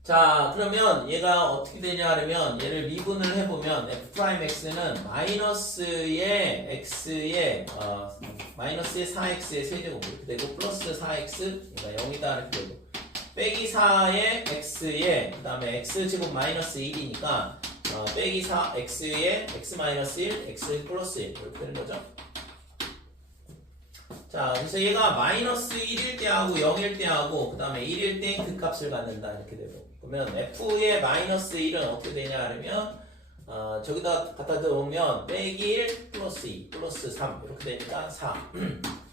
자, 그러면 얘가 어떻게 되냐 하면 얘를 미분을 해보면 f'x는 마이너스의 x의 마이너스의 4x의 세제곱 이렇게 되고 플러스 4x 얘가 0이다 이렇게 되고 빼기 4의 x의 그 다음에 x제곱 마이너스 1이니까 빼기 4 x의 x 마이너스 1 x 플러스 1 이렇게 되는 거죠. 자, 그래서 얘가 마이너스 1일 때하고 0일 때하고 그 다음에 1일 때 그 값을 갖는다 이렇게 되고 그러면 f의 마이너스 1은 어떻게 되냐 하면 저기다 갖다 넣으면 빼기 1 플러스 2 플러스 3 이렇게 되니까 4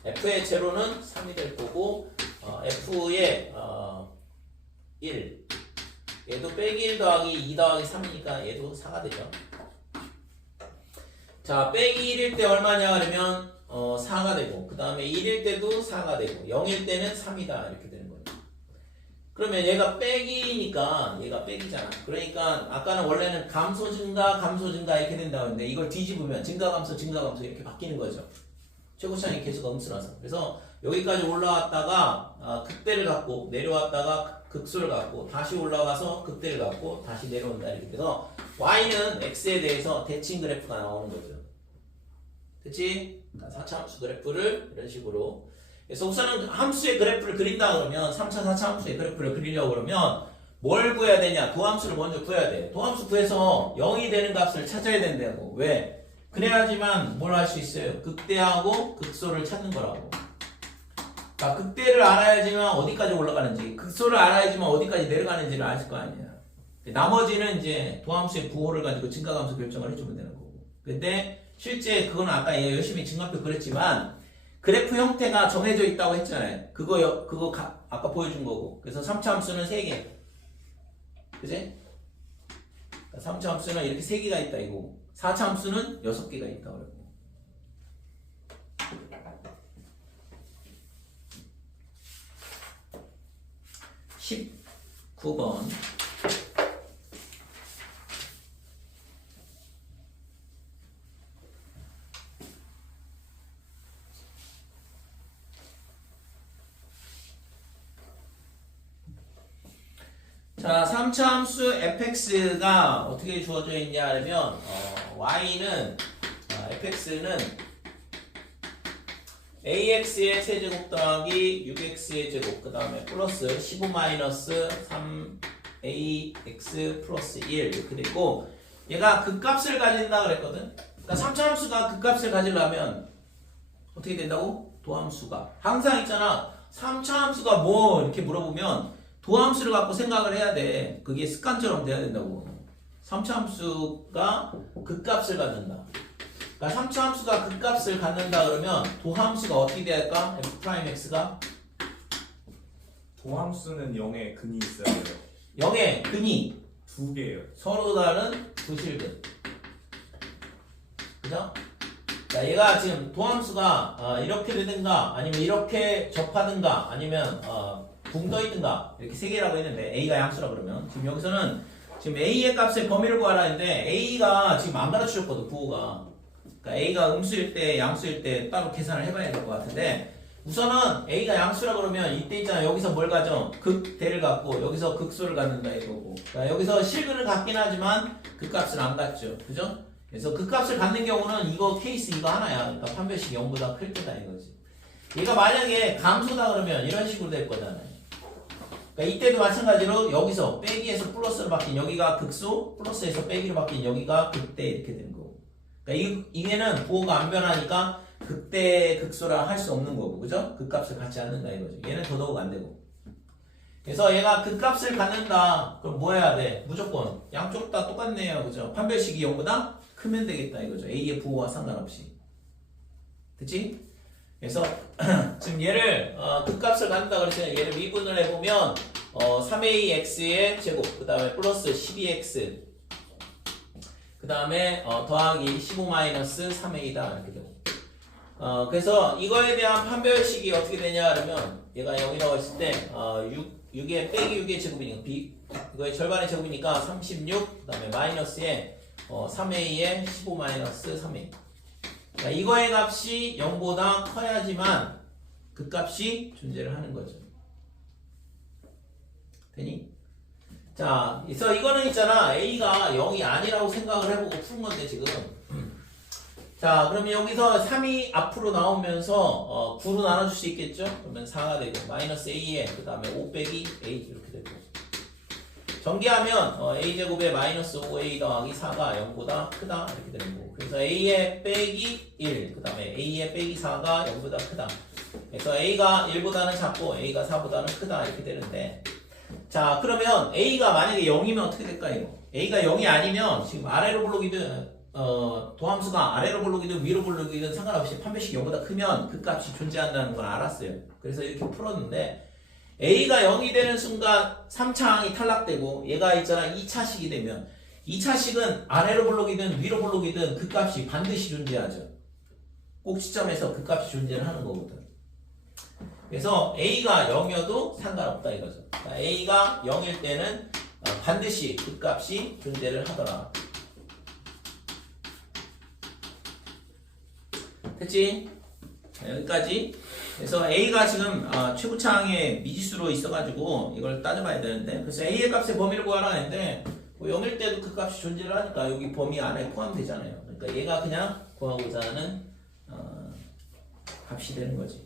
f의 제로는 3이 될 거고 f의 1 얘도 빼기 1 더하기 2 더하기 3이니까 얘도 4가 되죠. 자, 빼기 1일 때 얼마냐 하면 4가 되고 그 다음에 1일 때도 4가 되고 0일 때는 3이다 이렇게 되는 거예요. 그러면 얘가 빼기니까 얘가 빼기잖아. 그러니까 아까는 원래는 감소 증가 이렇게 된다고 했는데 이걸 뒤집으면 증가 감소 이렇게 바뀌는 거죠. 최고차항이 계속 음수라서. 그래서 여기까지 올라왔다가 극대를 갖고 내려왔다가 극소를 갖고 다시 올라가서 극대를 갖고 다시 내려온다 이렇게 돼서 y는 x에 대해서 대칭 그래프가 나오는 거죠. 그치? 4차 함수 그래프를 이런 식으로. 그래서 우선은 함수의 그래프를 그린다 그러면 3차, 4차 함수의 그래프를 그리려고 그러면 뭘 구해야 되냐? 도함수를 먼저 구해야 돼. 도함수 구해서 0이 되는 값을 찾아야 된다고. 왜? 그래야지만 뭘 할 수 있어요? 극대하고 극소를 찾는 거라고. 자, 극대를 알아야지만 어디까지 올라가는지, 극소를 알아야지만 어디까지 내려가는지를 알 거 아니야. 나머지는 이제 도함수의 부호를 가지고 증가감수 결정을 해주면 되는 거고. 근데 실제 그건 아까 열심히 증가표 그랬지만 그래프 형태가 정해져 있다고 했잖아요. 그거 아까 보여준 거고. 그래서 3차 함수는 3개. 그지? 3차 함수는 이렇게 3개가 있다 이거. 4차 함수는 6개가 있다 그러고. (19번) 자, 3차 함수 fx가 어떻게 주어져 있냐 하면 y는 fx는 ax의 세제곱 더하기 6x의 제곱 그 다음에 플러스 15 마이너스 3ax 플러스 1 이렇게 됐고 얘가 극값을 가진다 그랬거든. 그러니까 3차 함수가 극값을 가지려면 어떻게 된다고? 도함수가 항상 있잖아. 3차 함수가 뭐 이렇게 물어보면 도함수를 갖고 생각을 해야 돼. 그게 습관처럼 돼야 된다고. 3차 함수가 극값을 갖는다. 그러니까 3차 함수가 극값을 갖는다 그러면 도함수가 어떻게 돼야 할까? f'x가 도함수는 0에 근이 있어야 돼요. 0의 근이 2개예요. 서로 다른 부실근. 그죠? 자, 얘가 지금 도함수가 이렇게 되든가 아니면 이렇게 접하든가 아니면 붕 떠있든가 이렇게 세 개라고 했는데 A가 양수라 그러면 지금 여기서는 지금 A의 값의 범위를 구하라 했는데 A가 지금 안 가르쳐줬거든 부호가. 그러니까 A가 음수일 때 양수일 때 따로 계산을 해봐야 될 것 같은데 우선은 A가 양수라 그러면 이때 있잖아. 여기서 뭘 가져? 극대를 갖고 여기서 극소를 갖는다 이거고. 그러니까 여기서 실근을 갖긴 하지만 극값을 안 갖죠. 그죠? 그래서 극값을 갖는 경우는 이거 케이스 이거 하나야. 그러니까 판별식이 0보다 클 때다 이거지. 얘가 만약에 감소다 그러면 이런 식으로 될 거잖아요. 그러니까 이때도 마찬가지로 여기서 빼기에서 플러스로 바뀐 여기가 극소, 플러스에서 빼기로 바뀐 여기가 극대 이렇게 되는 거고. 그러니까 이게는 부호가 안 변하니까 극대 극소라 할 수 없는 거고, 그죠? 극값을 갖지 않는다 이거죠. 얘는 더더욱 안 되고. 그래서 얘가 극값을 갖는다. 그럼 뭐 해야 돼? 무조건 양쪽 다 똑같네요, 그죠? 판별식이 0보다 크면 되겠다 이거죠. A의 부호와 상관없이. 됐지? 그래서 지금 얘를 극값을 갖는다 그랬잖아요. 얘를 미분을 해보면 3ax의 제곱 그 다음에 플러스 12x 그 다음에 더하기 15 마이너스 3a다 이렇게 되고 그래서 이거에 대한 판별식이 어떻게 되냐 그러면 얘가 0이라고 했을 때 6의 빼기 6의 제곱이니까 이거의 절반의 제곱이니까 36 그 다음에 마이너스에 3a에 15 마이너스 3a 자, 이거의 값이 0보다 커야지만 그 값이 존재를 하는 거죠. 되니? 자, 그래서 이거는 있잖아. A가 0이 아니라고 생각을 해보고 푸는 건데, 지금. 자, 그러면 여기서 3이 앞으로 나오면서 9로 나눠줄 수 있겠죠? 그러면 4가 되고, 마이너스 A에, 그 다음에 5 빼기 A 이렇게 되고. 전개하면 a제곱에 마이너스 5a 더하기 4가 0보다 크다 이렇게 되는 거고 그래서 a의 빼기 1 그 다음에 a의 빼기 4가 0보다 크다 그래서 a가 1보다는 작고 a가 4보다는 크다 이렇게 되는데 자 그러면 a가 만약에 0이면 어떻게 될까요? a가 0이 아니면 지금 아래로 블록이든 도함수가 아래로 블록이든 위로 블록이든 상관없이 판별식이 0보다 크면 그 값이 존재한다는 걸 알았어요. 그래서 이렇게 풀었는데 A가 0이 되는 순간 3차항이 탈락되고 얘가 있잖아 2차식이 되면 2차식은 아래로 블록이든 위로 블록이든 그 값이 반드시 존재하죠. 꼭 시점에서 그 값이 존재를 하는 거거든. 그래서 A가 0이어도 상관없다 이거죠. 그러니까 A가 0일 때는 반드시 그 값이 존재를 하더라. 됐지? 여기까지. 그래서 A가 지금 최고차항의 미지수로 있어가지고 이걸 따져봐야 되는데 그래서 A의 값의 범위를 구하라 했는데 뭐 0일 때도 그 값이 존재를 하니까 여기 범위 안에 포함되잖아요. 그러니까 얘가 그냥 구하고자 하는 값이 되는 거지.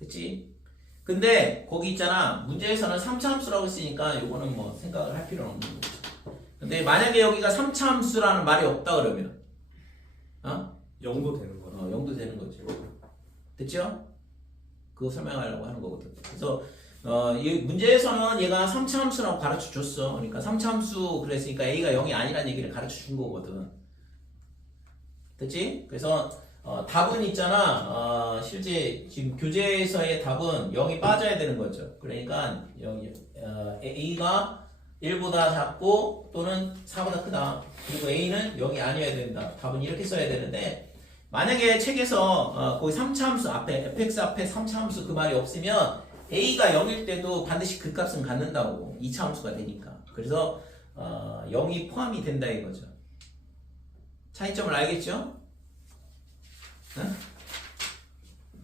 됐지? 근데 거기 있잖아 문제에서는 3차 함수라고 했으니까 요거는 뭐 생각을 할 필요는 없는 거죠. 근데 만약에 여기가 3차 함수라는 말이 없다 그러면 0도 되는 거죠. 0도 되는 거지. 됐죠? 그거 설명하려고 하는 거거든. 그래서 이 문제에서는 얘가 3차 함수라고 가르쳐 줬어. 그러니까 3차 함수 그랬으니까 A가 0이 아니라는 얘기를 가르쳐 준 거거든. 됐지? 그래서 답은 있잖아. 실제 지금 교재에서의 답은 0이 빠져야 되는 거죠. 그러니까 여기 A가 1보다 작고 또는 4보다 크다. 그리고 A는 0이 아니어야 된다. 답은 이렇게 써야 되는데 만약에 책에서 거기 3차 함수 앞에 fx 앞에 3차 함수 그 말이 없으면 A가 0일 때도 반드시 그 값은 갖는다고. 2차 함수가 되니까. 그래서 0이 포함이 된다 이거죠. 차이점을 알겠죠? 응?